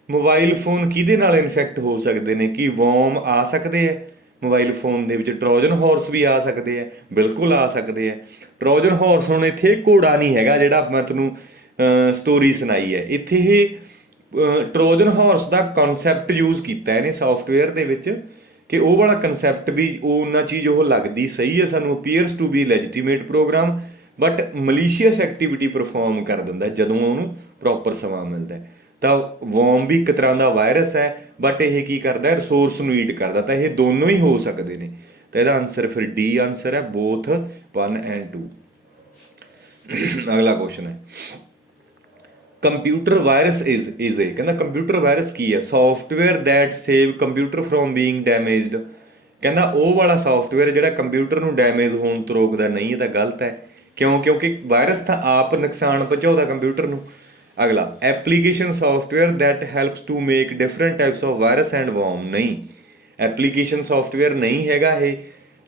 Mobile phone ਕਿਹਦੇ ਨਾਲ ਇਨਫੈਕਟ ਹੋ ਸਕਦੇ ਨੇ? ਕੀ ਵਰਮ ਆ ਸਕਦੇ ਹੈ ਮੋਬਾਈਲ ਫੋਨ ਦੇ ਵਿੱਚ? ਟਰੋਜਨ ਹਾਰਸ ਵੀ ਆ ਸਕਦੇ ਹੈ, ਬਿਲਕੁਲ ਆ ਸਕਦੇ ਹੈ। ਟਰੋਜਨ ਹਾਰਸ ਹੁਣ ਇੱਥੇ ਘੋੜਾ ਨਹੀਂ ਹੈਗਾ ਜਿਹੜਾ ਮੈਂ ਤੁਹਾਨੂੰ ਸਟੋਰੀ ਸੁਣਾਈ ਹੈ, ਇੱਥੇ ਇਹ ਟਰੋਜਨ ਹਾਰਸ ਦਾ ਕਨਸੈਪਟ ਯੂਜ਼ ਕੀਤਾ ਇਹਨੇ ਸੌਫਟਵੇਅਰ ਦੇ ਵਿੱਚ, ਕਿ ਉਹ ਵਾਲਾ ਕਨਸੈਪਟ ਵੀ ਉਹਨਾਂ ਚੀਜ਼ ਉਹ ਲੱਗਦੀ ਸਹੀ ਹੈ ਸਾਨੂੰ, appears to be legitimate program, but malicious activity perform ਕਰ ਦਿੰਦਾ ਜਦੋਂ ਉਹਨੂੰ ਪ੍ਰੋਪਰ ਸਮਾਂ ਮਿਲਦਾ। ਤਾਂ ਵਰਮ ਵੀ ਇੱਕ ਤਰ੍ਹਾਂ ਦਾ ਵਾਇਰਸ ਹੈ, ਬਟ ਇਹ ਕੀ ਕਰਦਾ, ਰਿਸੋਰਸ ਨੂੰ ਈਟ ਕਰਦਾ। ਤਾਂ ਇਹ ਦੋਨੋਂ ਹੀ ਹੋ ਸਕਦੇ ਨੇ। ਤਾਂ ਇਹਦਾ ਆਨਸਰ ਫਿਰ D ਆਨਸਰ ਹੈ, ਬੋਥ 1 and 2। ਅਗਲਾ ਕੁਐਸਚਨ ਹੈ ਕੰਪਿਊਟਰ ਵਾਇਰਸ ਇਜ਼ ਏ, ਕਹਿੰਦਾ ਕੰਪਿਊਟਰ ਵਾਇਰਸ ਕੀ ਹੈ? Software that save computer from being damaged. ਕਹਿੰਦਾ ਉਹ ਵਾਲਾ ਸੌਫਟਵੇਅਰ ਜਿਹੜਾ ਕੰਪਿਊਟਰ ਨੂੰ ਡੈਮੇਜ ਹੋਣ ਤੋਂ ਰੋਕਦਾ। ਨਹੀਂ, ਇਹ ਤਾਂ ਗਲਤ ਹੈ। ਕਿਉਂ? ਕਿਉਂਕਿ ਵਾਇਰਸ ਤਾਂ ਆਪ ਨੁਕਸਾਨ ਪਹੁੰਚਾਉਂਦਾ ਕੰਪਿਊਟਰ ਨੂੰ। ਅਗਲਾ application software that helps to make different types of virus and worm. ਨਹੀਂ, ਐਪਲੀਕੇਸ਼ਨ ਸੌਫਟਵੇਅਰ ਨਹੀਂ ਹੈਗਾ ਇਹ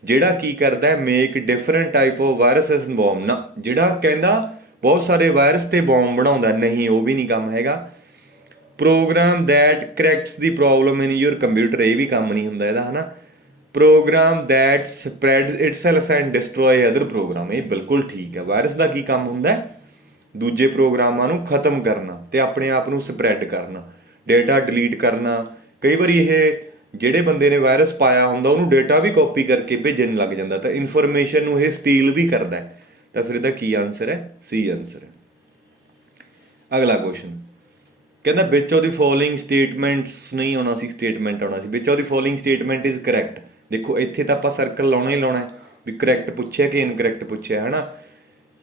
ਜਿਹੜਾ ਕੀ ਕਰਦਾ make different type of virus and worm. ਨਾ, ਜਿਹੜਾ ਕਹਿੰਦਾ ਬਹੁਤ ਸਾਰੇ ਵਾਇਰਸ ਤੇ ਬੌਮ ਬਣਾਉਂਦਾ, ਨਹੀਂ, ਉਹ ਵੀ ਨਹੀਂ ਕੰਮ ਹੈਗਾ। Program that corrects the problem in your computer, ਇਹ ਵੀ ਕੰਮ ਨਹੀਂ ਹੁੰਦਾ ਇਹਦਾ, ਹਨਾ। Program that spreads itself and destroy other program, ਇਹ ਬਿਲਕੁਲ ਠੀਕ ਹੈ। ਵਾਇਰਸ ਦਾ ਕੀ ਕੰਮ ਹੁੰਦਾ? ਦੂਜੇ ਪ੍ਰੋਗਰਾਮਾਂ ਨੂੰ ਖਤਮ ਕਰਨਾ ਤੇ ਆਪਣੇ ਆਪ ਨੂੰ ਸਪਰੈਡ ਕਰਨਾ। ਡੇਟਾ ਡਿਲੀਟ ਕਰਨਾ। ਕਈ ਵਾਰੀ ਇਹ ਜਿਹੜੇ ਬੰਦੇ ਨੇ ਵਾਇਰਸ ਪਾਇਆ ਹੁੰਦਾ ਉਹਨੂੰ ਡੇਟਾ ਵੀ ਕਾਪੀ ਕਰਕੇ ਭੇਜਣ ਲੱਗ ਜਾਂਦਾ, ਤਾਂ ਇਨਫੋਰਮੇਸ਼ਨ ਨੂੰ ਇਹ ਸਟੀਲ ਵੀ ਕਰਦਾ ਹੈ। ਤਾਂ ਫਿਰ ਇਹਦਾ ਕੀ ਆਨਸਰ ਹੈ? ਸੀ ਆਨਸਰ ਹੈ। ਅਗਲਾ ਕੁਐਸਚਨ ਕਹਿੰਦਾ which of the following statements ਨਹੀਂ ਆਉਣਾ ਸੀ, ਸਟੇਟਮੈਂਟ ਆਉਣਾ ਸੀ। Which of the following statement is correct. ਦੇਖੋ ਇੱਥੇ ਤਾਂ ਆਪਾਂ ਸਰਕਲ ਲਾਉਣਾ ਹੀ ਲਾਉਣਾ ਵੀ ਕਰੈਕਟ ਪੁੱਛਿਆ ਕਿ ਇਨਕਰੈਕਟ ਪੁੱਛਿਆ, ਹੈ ਨਾ।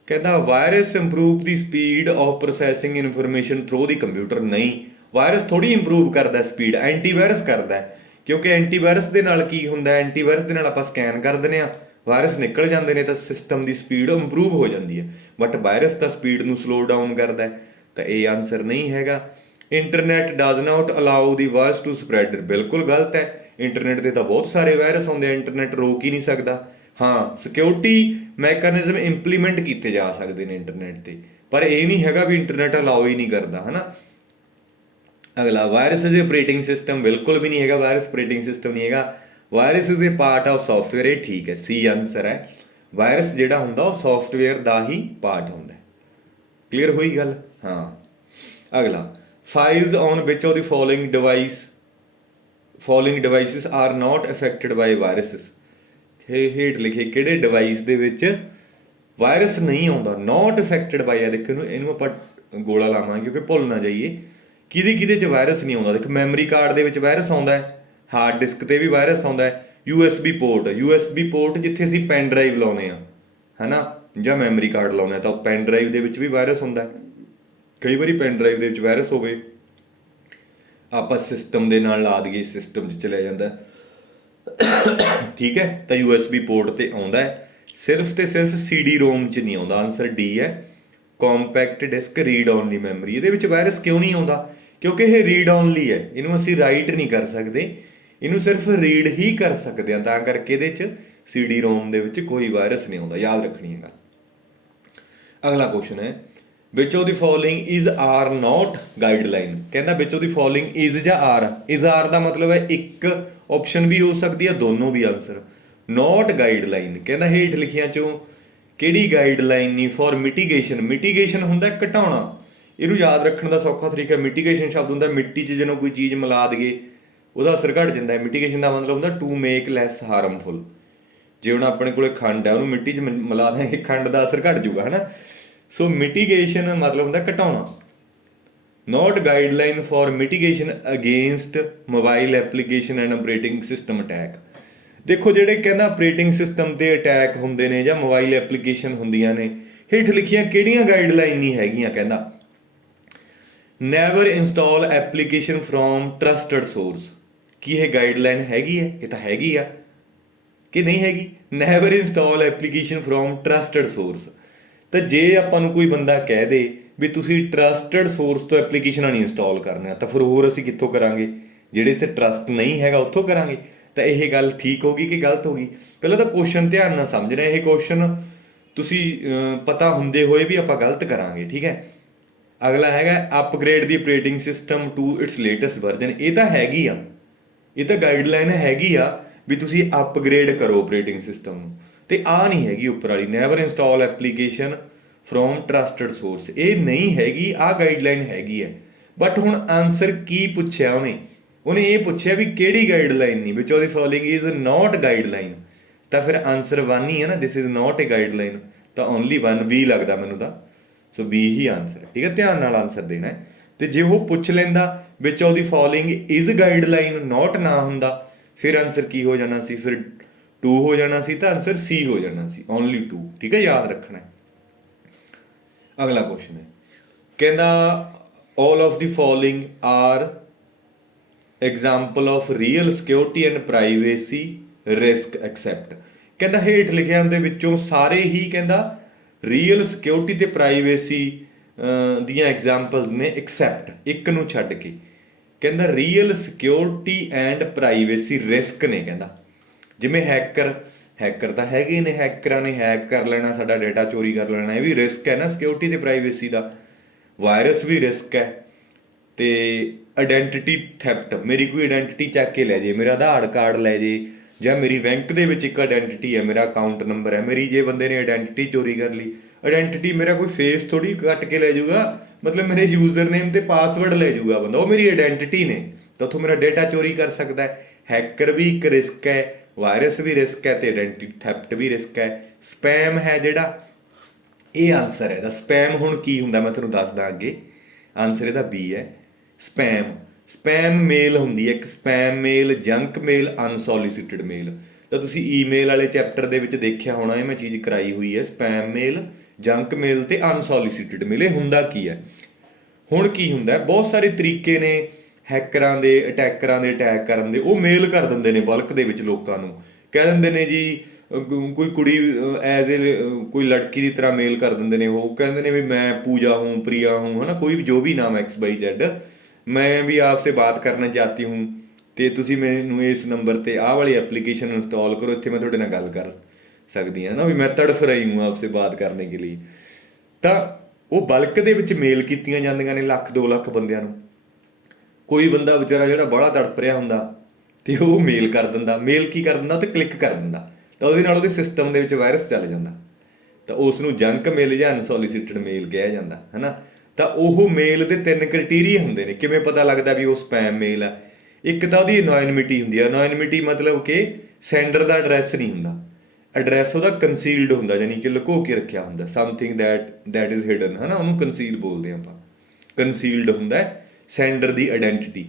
ਕਹਿੰਦਾ virus improve the speed of processing information through the computer. ਨਹੀਂ, ਵਾਇਰਸ ਥੋੜੀ ਇੰਪਰੂਵ ਕਰਦਾ ਸਪੀਡ, ਐਂਟੀਵਾਇਰਸ ਕਰਦਾ। ਕਿਉਂਕਿ ਐਂਟੀਵਾਇਰਸ ਦੇ ਨਾਲ ਕੀ ਹੁੰਦਾ, ਐਂਟੀਵਾਇਰਸ ਦੇ ਨਾਲ ਆਪਾਂ ਸਕੈਨ ਕਰ ਦਿੰਦੇ ਹਾਂ, ਵਾਇਰਸ ਨਿਕਲ ਜਾਂਦੇ ਨੇ ਤਾਂ ਸਿਸਟਮ ਦੀ ਸਪੀਡ ਇੰਪਰੂਵ ਹੋ ਜਾਂਦੀ ਹੈ। ਬਟ ਵਾਇਰਸ ਤਾਂ ਸਪੀਡ ਨੂੰ ਸਲੋ ਡਾਊਨ ਕਰਦਾ, ਤਾਂ ਇਹ ਆਨਸਰ ਨਹੀਂ ਹੈਗਾ। Internet does not allow the virus to spread. ਬਿਲਕੁਲ ਗਲਤ ਹੈ। ਇੰਟਰਨੈਟ ਦੇ ਤਾਂ ਬਹੁਤ ਸਾਰੇ ਵਾਇਰਸ ਆਉਂਦੇ ਆ, ਇੰਟਰਨੈਟ ਰੋਕ ਹੀ ਨਹੀਂ ਸਕਦਾ। ਹਾਂ, ਸਿਕਿਉਰਿਟੀ ਮੈਕੈਨਿਜ਼ਮ ਇੰਪਲੀਮੈਂਟ ਕੀਤੇ ਜਾ ਸਕਦੇ ਨੇ ਇੰਟਰਨੈਟ ਤੇ, ਪਰ ਇਹ ਨਹੀਂ ਹੈਗਾ ਵੀ ਇੰਟਰਨੈਟ ਅਲਾਉ ਹੀ ਨਹੀਂ ਕਰਦਾ, ਹੈ ਨਾ। ਅਗਲਾ ਵਾਇਰਸ ਇਜ਼ ਆਪਰੇਟਿੰਗ ਸਿਸਟਮ। ਬਿਲਕੁਲ ਵੀ ਨਹੀਂ ਹੈਗਾ, ਵਾਇਰਸ ਆਪਰੇਟਿੰਗ ਸਿਸਟਮ ਨਹੀਂ ਹੈਗਾ। Virus is A part of software. ਇਹ ਠੀਕ ਹੈ, ਸੀ ਆਨਸਰ ਹੈ। ਵਾਇਰਸ ਜਿਹੜਾ ਹੁੰਦਾ ਉਹ ਸੌਫਟਵੇਅਰ ਦਾ ਹੀ ਪਾਰਟ ਹੁੰਦਾ। ਕਲੀਅਰ ਹੋਈ ਗੱਲ? ਹਾਂ। ਅਗਲਾ files on which of the following devices are not affected by viruses. ਹੇਠ ਲਿਖੇ ਕਿਹੜੇ ਡਿਵਾਈਸ ਦੇ ਵਿੱਚ ਵਾਇਰਸ ਨਹੀਂ ਆਉਂਦਾ? ਨਾਟ ਅਫੈਕਟਡ ਬਾਈ ਆ। ਦੇਖੋ ਇਹਨੂੰ ਆਪਾਂ ਗੋਲਾ ਲਾਵਾਂਗੇ ਕਿਉਂਕਿ ਭੁੱਲ ਨਾ ਜਾਈਏ। ਕਿਹਦੇ 'ਚ ਵਾਇਰਸ ਨਹੀਂ ਆਉਂਦਾ? ਦੇਖ ਮੈਮਰੀ ਕਾਰਡ ਦੇ ਵਿੱਚ ਵਾਇਰਸ ਆਉਂਦਾ ਹੈ, ਹਾਰਡ ਡਿਸਕ ਤੇ ਵੀ ਵਾਇਰਸ ਆਉਂਦਾ ਹੈ। USB ਪੋਰਟ ਜਿੱਥੇ ਅਸੀਂ ਪੈਨ ਡਰਾਈਵ ਲਾਉਂਦੇ ਹਾਂ, ਹੈ ਨਾ, ਜਾਂ ਮੈਮਰੀ ਕਾਰਡ ਲਾਉਂਦੇ ਹਾਂ, ਤਾਂ ਉਹ ਪੈਨ ਡਰਾਈਵ ਦੇ ਵਿੱਚ ਵੀ ਵਾਇਰਸ ਹੁੰਦਾ। ਕਈ ਵਾਰੀ ਪੈਨ ਡਰਾਈਵ ਦੇ ਵਿੱਚ ਵਾਇਰਸ ਹੋਵੇ, ਆਪਾਂ ਸਿਸਟਮ ਦੇ ਨਾਲ ਲਾ ਦਈਏ, ਸਿਸਟਮ 'ਚ ਚਲਿਆ ਜਾਂਦਾ, ਠੀਕ ਹੈ। ਤਾਂ USB ਪੋਰਟ ਤੇ ਆਉਂਦਾ ਹੈ, ਸਿਰਫ ਤੇ ਸਿਰਫ CD-ROM 'ਚ ਨਹੀਂ ਆਉਂਦਾ। ਆਨਸਰ ਡੀ ਹੈ, compact disc read only memory. ਇਹਦੇ ਵਿੱਚ ਵਾਇਰਸ ਕਿਉਂ ਨਹੀਂ ਆਉਂਦਾ? ਕਿਉਂਕਿ ਇਹ ਰੀਡ ਓਨਲੀ ਹੈ, ਇਹਨੂੰ ਅਸੀਂ ਰਾਈਟ ਨਹੀਂ ਕਰ ਸਕਦੇ, ਇਹਨੂੰ ਸਿਰਫ ਰੀਡ ਹੀ ਕਰ ਸਕਦੇ ਹਾਂ, ਤਾਂ ਕਰਕੇ ਇਹਦੇ 'ਚ CD-ROM ਦੇ ਵਿੱਚ ਕੋਈ ਵਾਇਰਸ ਨਹੀਂ ਆਉਂਦਾ। ਯਾਦ ਰੱਖਣੀ ਹੈ ਗੱਲ। ਅਗਲਾ ਕੁਐਸਚਨ ਹੈ which of the following is or not guideline. ਕਹਿੰਦਾ which of the following is ਜਾਂ ਆਰ। ਇਜ਼ ਆਰ ਦਾ ਮਤਲਬ ਹੈ ਇੱਕ ਆਪਸ਼ਨ ਵੀ ਹੋ ਸਕਦੀ ਹੈ, ਦੋਨੋਂ ਵੀ ਆਨਸਰ। ਨਾਟ ਗਾਈਡਲਾਈਨ ਕਹਿੰਦਾ ਹੇਠ ਲਿਖਿਆਂ ਚੋਂ ਕਿਹੜੀ ਗਾਈਡਲਾਈਨ ਨਹੀਂ ਫॉर ਮਿਟੀਗੇਸ਼ਨ। ਮਿਟੀਗੇਸ਼ਨ ਹੁੰਦਾ ਘਟਾਉਣਾ। ਇਹਨੂੰ ਯਾਦ ਰੱਖਣ ਦਾ ਸੌਖਾ ਤਰੀਕਾ, ਮਿਟੀਗੇਸ਼ਨ ਸ਼ਬਦ ਹੁੰਦਾ ਮਿੱਟੀ 'ਚ ਜਦੋਂ ਕੋਈ ਚੀਜ਼ ਮਿਲਾ ਦਈਏ ਉਹਦਾ ਅਸਰ ਘਟ ਜਾਂਦਾ ਹੈ। ਮਿਟੀਗੇਸ਼ਨ ਦਾ ਮਤਲਬ ਹੁੰਦਾ ਟੂ ਮੇਕ ਲੈਸ ਹਾਰਮਫੁਲ। ਜੇ ਹੁਣ ਆਪਣੇ ਕੋਲੇ ਖੰਡ ਹੈ, ਉਹਨੂੰ ਮਿੱਟੀ 'ਚ ਮਿਲਾ ਦਾਂਗੇ, ਖੰਡ ਦਾ ਅਸਰ ਘਟ ਜੂਗਾ, ਹੈ ਨਾ। ਸੋ ਮਿਟੀਗੇਸ਼ਨ ਮਤਲਬ ਹੁੰਦਾ ਘਟਾਉਣਾ। Not guideline for mitigation against mobile application and operating system attack. ਦੇਖੋ ਜਿਹੜੇ ਕਹਿੰਦਾ ਆਪਰੇਟਿੰਗ ਸਿਸਟਮ ਤੇ ਅਟੈਕ ਹੁੰਦੇ ਨੇ ਜਾਂ ਮੋਬਾਈਲ ਐਪਲੀਕੇਸ਼ਨ ਹੁੰਦੀਆਂ ਨੇ, ਹੇਠ ਲਿਖੀਆਂ ਕਿਹੜੀਆਂ ਗਾਈਡਲਾਈਨ ਨਹੀਂ ਹੈਗੀਆਂ? ਕਹਿੰਦਾ never install application from trusted source. ਕੀ ਇਹ ਗਾਈਡਲਾਈਨ ਹੈਗੀ ਹੈ? ਇਹ ਤਾਂ ਹੈਗੀ ਆ ਕਿ ਨਹੀਂ ਹੈਗੀ? Never install application from trusted source. ਤਾਂ ਜੇ ਆਪਾਂ ਨੂੰ ਕੋਈ ਬੰਦਾ ਕਹਿ ਦੇ ਵੀ ਤੁਸੀਂ ਟਰਸਟਡ ਸੋਰਸ ਤੋਂ ਐਪਲੀਕੇਸ਼ਨਾਂ ਨਹੀਂ ਇੰਸਟਾਲ ਕਰਨੀਆਂ, ਤਾਂ ਫਿਰ ਹੋਰ ਅਸੀਂ ਕਿੱਥੋਂ ਕਰਾਂਗੇ? ਜਿਹੜੇ ਇੱਥੇ ਟਰਸਟ ਨਹੀਂ ਹੈਗਾ ਉੱਥੋਂ ਕਰਾਂਗੇ। ਤਾਂ ਇਹ ਗੱਲ ਠੀਕ ਹੋ ਗਈ ਕਿ ਗਲਤ ਹੋ ਗਈ? ਪਹਿਲਾਂ ਤਾਂ ਕੁਐਸਚਨ ਧਿਆਨ ਨਾਲ ਸਮਝਣਾ। ਇਹ ਕੁਐਸਚਨ ਤੁਸੀਂ ਪਤਾ ਹੁੰਦੇ ਹੋਏ ਵੀ ਆਪਾਂ ਗਲਤ ਕਰਾਂਗੇ, ਠੀਕ ਹੈ। ਅਗਲਾ ਹੈਗਾ upgrade the operating system to its latest version. ਇਹ ਤਾਂ ਹੈਗੀ ਆ, ਇਹ ਤਾਂ ਗਾਈਡਲਾਈਨ ਹੈਗੀ ਆ ਵੀ ਤੁਸੀਂ ਅਪਗ੍ਰੇਡ ਕਰੋ ਆਪਰੇਟਿੰਗ ਸਿਸਟਮ ਨੂੰ, ਤੇ ਆਹ ਨਹੀਂ ਹੈਗੀ ਉੱਪਰ ਵਾਲੀ never install application from trusted source. ਇਹ ਨਹੀਂ ਹੈਗੀ, ਆਹ ਗਾਈਡਲਾਈਨ ਹੈਗੀ ਹੈ। ਬਟ ਹੁਣ ਆਨਸਰ ਕੀ ਪੁੱਛਿਆ ਉਹਨੇ ਇਹ ਪੁੱਛਿਆ ਵੀ ਕਿਹੜੀ ਗਾਈਡਲਾਈਨ ਨਹੀਂ, ਵਿਚ of the following is not guideline. ਤਾਂ ਫਿਰ ਆਨਸਰ 1 ਹੀ ਹੈ ਨਾ, this is not A guideline. ਤਾਂ ਓਨਲੀ 1 ਬੀ ਲੱਗਦਾ ਮੈਨੂੰ ਤਾਂ। ਸੋ ਬੀ ਹੀ ਆਨਸਰ ਹੈ, ਠੀਕ ਹੈ। ਧਿਆਨ ਨਾਲ ਆਨਸਰ ਦੇਣਾ ਹੈ। ਤੇ ਜੇ ਉਹ ਪੁੱਛ ਲੈਂਦਾ which of the following is guideline, not ਨਾ ਹੁੰਦਾ, ਫਿਰ ਆਨਸਰ ਕੀ ਹੋ ਜਾਣਾ ਸੀ? ਫਿਰ 2 ਹੋ ਜਾਣਾ ਸੀ, ਤਾਂ ਆਨਸਰ ਸੀ ਹੋ ਜਾਣਾ ਸੀ, ਓਨਲੀ 2, ਠੀਕ ਹੈ। ਯਾਦ ਰੱਖਣਾ ਹੈ। ਅਗਲਾ ਕੁਐਸਚਨ ਹੈ ਕਹਿੰਦਾ all of the following are example of real security and privacy risk except। ਕਹਿੰਦਾ ਹੇਠ ਲਿਖਿਆਂ ਦੇ ਵਿੱਚੋਂ ਸਾਰੇ ਹੀ ਕਹਿੰਦਾ ਰੀਅਲ ਸਿਕਿਉਰਿਟੀ ਤੇ ਪ੍ਰਾਈਵੇਸੀ ਦੀਆਂ ਐਗਜ਼ਾਮਪਲਸ ਨੇ ਐਕਸੈਪਟ ਇੱਕ ਨੂੰ ਛੱਡ ਕੇ। ਕਹਿੰਦਾ real security and privacy risk ਨੇ। ਕਹਿੰਦਾ ਜਿਵੇਂ ਹੈਕਰ ਤਾਂ ਹੈਗੇ ਨੇ, ਹੈਕਰਾਂ ਨੇ ਹੈਕ ਕਰ ਲੈਣਾ, ਸਾਡਾ ਡੇਟਾ ਚੋਰੀ ਕਰ ਲੈਣਾ, ਇਹ ਵੀ ਰਿਸਕ ਹੈ ਨਾ ਸਿਕਿਉਰਿਟੀ ਤੇ ਪ੍ਰਾਈਵੇਸੀ ਦਾ। ਵਾਇਰਸ ਵੀ ਰਿਸਕ ਹੈ। ਤੇ ਆਇਡੈਂਟੀਟੀ ਥੈਫਟ, ਮੇਰੀ ਕੋਈ ਆਇਡੈਂਟੀਟੀ ਚੱਕ ਕੇ ਲੈ ਜੇ, ਮੇਰਾ ਆਧਾਰ ਕਾਰਡ ਲੈ ਜੇ, ਜਾਂ ਮੇਰੀ ਬੈਂਕ ਦੇ ਵਿੱਚ ਇੱਕ ਆਇਡੈਂਟੀਟੀ ਹੈ, ਮੇਰਾ ਅਕਾਊਂਟ ਨੰਬਰ ਹੈ ਮੇਰੀ, ਜੇ ਬੰਦੇ ਨੇ ਆਇਡੈਂਟੀਟੀ ਚੋਰੀ ਕਰ ਲਈ, ਆਇਡੈਂਟੀਟੀ ਮੇਰਾ ਕੋਈ ਫੇਸ ਥੋੜੀ ਕੱਟ ਕੇ ਲੈ ਜਾਊਗਾ, ਮਤਲਬ ਮੇਰੇ ਯੂਜ਼ਰ ਨੇਮ ਤੇ ਪਾਸਵਰਡ ਲੈ ਜਾਊਗਾ ਬੰਦਾ, ਉਹ ਮੇਰੀ ਆਇਡੈਂਟੀਟੀ ਨੇ, ਤਾਂ ਉੱਥੋਂ ਮੇਰਾ ਡੇਟਾ ਚੋਰੀ ਕਰ ਸਕਦਾ ਹੈ। ਹੈਕਰ ਵੀ ਇੱਕ ਰਿਸਕ ਹੈ, ਵਾਇਰਸ ਵੀ ਰਿਸਕ ਹੈ, ਤੇ ਆਇਡੈਂਟੀਟੀ ਥੈਫਟ ਵੀ ਰਿਸਕ ਹੈ। ਸਪੈਮ ਹੈ ਜਿਹੜਾ, ਇਹ ਆਨਸਰ ਹੈ ਇਹਦਾ। ਸਪੈਮ ਹੁਣ ਕੀ ਹੁੰਦਾ ਮੈਂ ਤੁਹਾਨੂੰ ਦੱਸਦਾ ਅੱਗੇ। ਆਨਸਰ ਇਹਦਾ ਬੀ ਹੈ, ਸਪੈਮ। ਸਪੈਮ ਮੇਲ ਹੁੰਦੀ ਹੈ ਇੱਕ, ਸਪੈਮ ਮੇਲ, ਜੰਕ ਮੇਲ, ਅਨਸੋਲੀਸਿਟਡ ਮੇਲ। ਤਾਂ ਤੁਸੀਂ ਈਮੇਲ ਵਾਲੇ ਚੈਪਟਰ ਦੇ ਵਿੱਚ ਦੇਖਿਆ ਹੋਣਾ, ਇਹ ਮੈਂ ਚੀਜ਼ ਕਰਾਈ ਹੋਈ ਹੈ, ਸਪੈਮ ਮੇਲ, ਜੰਕ ਮੇਲ ਤੇ ਅਨਸੋਲੀਸਿਟਡ ਮੇਲ। ਇਹ ਹੁੰਦਾ ਕੀ ਹੈ? ਹੁਣ ਕੀ ਹੁੰਦਾ, ਬਹੁਤ ਸਾਰੇ ਤਰੀਕੇ ਨੇ ਹੈਕਰਾਂ ਦੇ, ਅਟੈਕਰਾਂ ਦੇ ਅਟੈਕ ਕਰਨ ਦੇ। ਉਹ ਮੇਲ ਕਰ ਦਿੰਦੇ ਨੇ ਬਲਕ ਦੇ ਵਿੱਚ ਲੋਕਾਂ ਨੂੰ, ਕਹਿ ਦਿੰਦੇ ਨੇ ਜੀ ਕੋਈ ਕੁੜੀ ਐਜ਼ ਏ ਕੋਈ ਲੜਕੀ ਦੀ ਤਰ੍ਹਾਂ ਮੇਲ ਕਰ ਦਿੰਦੇ ਨੇ। ਉਹ ਕਹਿੰਦੇ ਨੇ ਵੀ ਮੈਂ ਪੂਜਾ ਹੂੰ, ਪ੍ਰਿया ਹੂੰ, ਹੈ ਨਾ, ਕੋਈ ਜੋ ਵੀ ਨਾਮ XYZ, ਮੈਂ ਵੀ ਆਪਸੇ ਬਾਤ ਕਰਨਾ ਚਾਹਤੀ ਹੂੰ, ਤੇ ਤੁਸੀਂ ਮੈਨੂੰ ਇਸ ਨੰਬਰ ਤੇ ਆਹ ਵਾਲੀ ਐਪਲੀਕੇਸ਼ਨ ਇੰਸਟਾਲ ਕਰੋ, ਇੱਥੇ ਮੈਂ ਤੁਹਾਡੇ ਨਾਲ ਗੱਲ ਕਰ ਸਕਦੀ ਹਾਂ ਨਾ, ਵੀ ਮੈਂ ਤੜਫ ਰਹੀ ਹੂੰ ਆਪਸੇ ਬਾਤ ਕਰਨੇ ਕੇ ਲਈ। ਤਾਂ ਉਹ ਬਲਕ ਦੇ ਵਿੱਚ ਮੇਲ ਕੀਤੀਆਂ ਜਾਂਦੀਆਂ ਨੇ 1 ਲੱਖ 2 ਲੱਖ ਬੰਦਿਆਂ ਨੂੰ। ਕੋਈ ਬੰਦਾ ਵਿਚਾਰਾ ਜਿਹੜਾ ਬੜਾ ਤੜਪ ਰਿਹਾ ਹੁੰਦਾ ਤੇ ਉਹ ਮੇਲ ਕਰ ਦਿੰਦਾ। ਮੇਲ ਕੀ ਕਰ ਦਿੰਦਾ, ਉਹ ਤੇ ਕਲਿੱਕ ਕਰ ਦਿੰਦਾ, ਤਾਂ ਉਹਦੇ ਨਾਲ ਉਹਦੇ ਸਿਸਟਮ ਦੇ ਵਿੱਚ ਵਾਇਰਸ ਚੱਲ ਜਾਂਦਾ, ਤਾਂ ਉਸ ਨੂੰ ਜੰਕ ਮੇਲ ਜਾਂ ਅਨਸੋਲੀਸਿਟਡ ਮੇਲ ਕਿਹਾ ਜਾਂਦਾ, ਹੈ ਨਾ। ਤਾਂ ਉਹ ਮੇਲ ਦੇ 3 ਕ੍ਰਾਈਟੇਰੀਆ ਹੁੰਦੇ ਨੇ। ਕਿਵੇਂ ਪਤਾ ਲੱਗਦਾ ਵੀ ਉਹ ਸਪੈਮ ਮੇਲ ਆ? ਇੱਕ ਤਾਂ ਉਹਦੀ ਅਨੋਨਿਮਿਟੀ ਹੁੰਦੀ ਹੈ। ਅਨੋਨਿਮਿਟੀ ਮਤਲਬ ਕਿ ਸੈਂਡਰ ਦਾ ਐਡਰੈਸ ਨਹੀਂ ਹੁੰਦਾ, ਐਡਰੈਸ ਉਹਦਾ ਕੰਸੀਲਡ ਹੁੰਦਾ, ਯਾਨੀ ਕਿ ਲੁਕੋ ਕੇ ਰੱਖਿਆ ਹੁੰਦਾ। ਸਮਥਿੰਗ ਦੈਟ ਇਜ਼ ਹਿਡਨ, ਹੈ ਨਾ, ਉਹਨੂੰ ਕੰਸੀਲ ਬੋਲਦੇ ਆਪਾਂ। ਕੰਸੀਲਡ ਹੁੰਦਾ ਸੈਂਡਰ ਦੀ ਆਇਡੈਂਟੀਟੀ।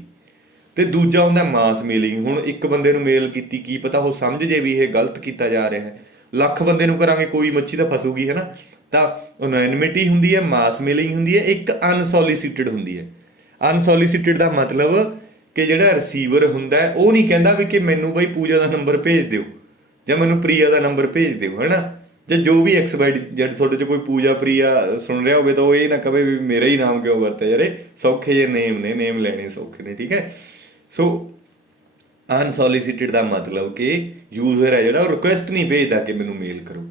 ਤੇ ਦੂਜਾ ਹੁੰਦਾ ਮਾਸ ਮੇਲਿੰਗ। ਹੁਣ ਇੱਕ ਬੰਦੇ ਨੂੰ ਮੇਲ ਕੀਤੀ, ਕੀ ਪਤਾ ਉਹ ਸਮਝ ਜੇ ਵੀ ਇਹ ਗਲਤ ਕੀਤਾ ਜਾ ਰਿਹਾ ਹੈ। ਲੱਖ ਬੰਦੇ ਨੂੰ ਕਰਾਂਗੇ, ਕੋਈ ਮੱਛੀ ਤਾਂ ਫਸੂਗੀ, ਹੈ ਨਾ। ਤਾਂ ਅਨੋਨਿਮਿਟੀ ਹੁੰਦੀ ਹੈ, ਮਾਸ ਮੇਲਿੰਗ ਹੁੰਦੀ ਹੈ, ਇੱਕ ਅਨਸੋਲੀਸਿਟਡ ਹੁੰਦੀ ਹੈ। ਅਨਸੋਲੀਸਿਟਡ ਦਾ ਮਤਲਬ ਕਿ ਜਿਹੜਾ ਰਿਸੀਵਰ ਹੁੰਦਾ ਉਹ ਨਹੀਂ ਕਹਿੰਦਾ ਵੀ ਕਿ ਮੈਨੂੰ ਬਈ ਪੂਜਾ ਦਾ ਨੰਬਰ ਭੇਜ ਦਿਓ ਜਾਂ ਮੈਨੂੰ ਪ੍ਰਿਆ ਦਾ ਨੰਬਰ ਭੇਜ ਦਿਓ, ਹੈ ਨਾ, ਜਾਂ ਜੋ ਵੀ XYZ। ਤੁਹਾਡੇ 'ਚ ਕੋਈ ਪੂਜਾ ਪ੍ਰਿਆ ਸੁਣ ਰਿਹਾ ਹੋਵੇ ਤਾਂ ਉਹ ਇਹ ਨਾ ਕਵੇ ਵੀ ਮੇਰਾ ਹੀ ਨਾਮ ਕਿਉਂ ਵਰਤਿਆ ਯਾਰ, ਸੌਖੇ ਜਿਹੇ ਨੇਮ ਨੇ, ਨੇਮ ਲੈਣੇ ਸੌਖੇ ਨੇ, ਠੀਕ ਹੈ। ਸੋ ਅਨਸੋਲੀਸਿਟਡ ਦਾ ਮਤਲਬ ਕਿ ਯੂਜ਼ਰ ਹੈ ਜਿਹੜਾ ਉਹ ਰਿਕੁਐਸਟ ਨਹੀਂ ਭੇਜਦਾ ਕਿ ਮੈਨੂੰ ਮੇਲ ਕਰੋ।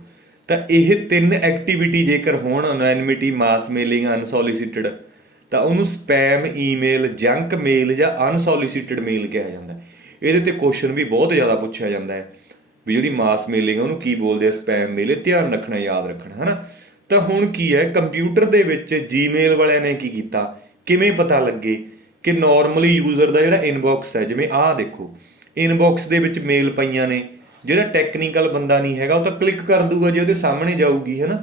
ਤਾਂ ਇਹ 3 ਐਕਟੀਵਿਟੀ ਜੇਕਰ ਹੋਣ, ਅਨੋਨਿਮਿਟੀ, ਮਾਸ ਮੇਲਿੰਗ, ਅਨਸੋਲੀਸਿਟਡ, ਤਾਂ ਉਹਨੂੰ ਸਪੈਮ ਈਮੇਲ, ਜੰਕ ਮੇਲ ਜਾਂ ਅਨਸੋਲੀਸਿਟਡ ਮੇਲ ਕਿਹਾ ਜਾਂਦਾ। ਇਹਦੇ ਤੇ ਕੁਐਸਚਨ ਵੀ ਬਹੁਤ ਜ਼ਿਆਦਾ ਪੁੱਛਿਆ ਜਾਂਦਾ ਹੈ ਵੀ ਜਿਹੜੀ ਮਾਸ ਮੇਲਿੰਗ ਉਹਨੂੰ ਕੀ ਬੋਲਦੇ ਆ, ਸਪੈਮ ਮੇਲ। ਧਿਆਨ ਰੱਖਣਾ, ਯਾਦ ਰੱਖਣਾ, ਹੈ ਨਾ। ਤਾਂ ਹੁਣ ਕੀ ਹੈ, ਕੰਪਿਊਟਰ ਦੇ ਵਿੱਚ ਜੀਮੇਲ ਵਾਲਿਆਂ ਨੇ ਕੀ ਕੀਤਾ, ਕਿਵੇਂ ਪਤਾ ਲੱਗੇ ਕਿ ਨਾਰਮਲੀ ਯੂਜ਼ਰ ਦਾ ਜਿਹੜਾ ਇਨਬਾਕਸ ਹੈ, ਜਿਵੇਂ ਆਹ ਦੇਖੋ ਇਨਬਾਕਸ ਦੇ ਵਿੱਚ ਮੇਲ ਪਈਆਂ ਨੇ, ਜਿਹੜਾ ਟੈਕਨੀਕਲ ਬੰਦਾ ਨਹੀਂ ਹੈਗਾ ਉਹ ਤਾਂ ਕਲਿੱਕ ਕਰ ਦੂਗਾ ਜੇ ਉਹਦੇ ਸਾਹਮਣੇ ਜਾਊਗੀ, ਹੈ ਨਾ।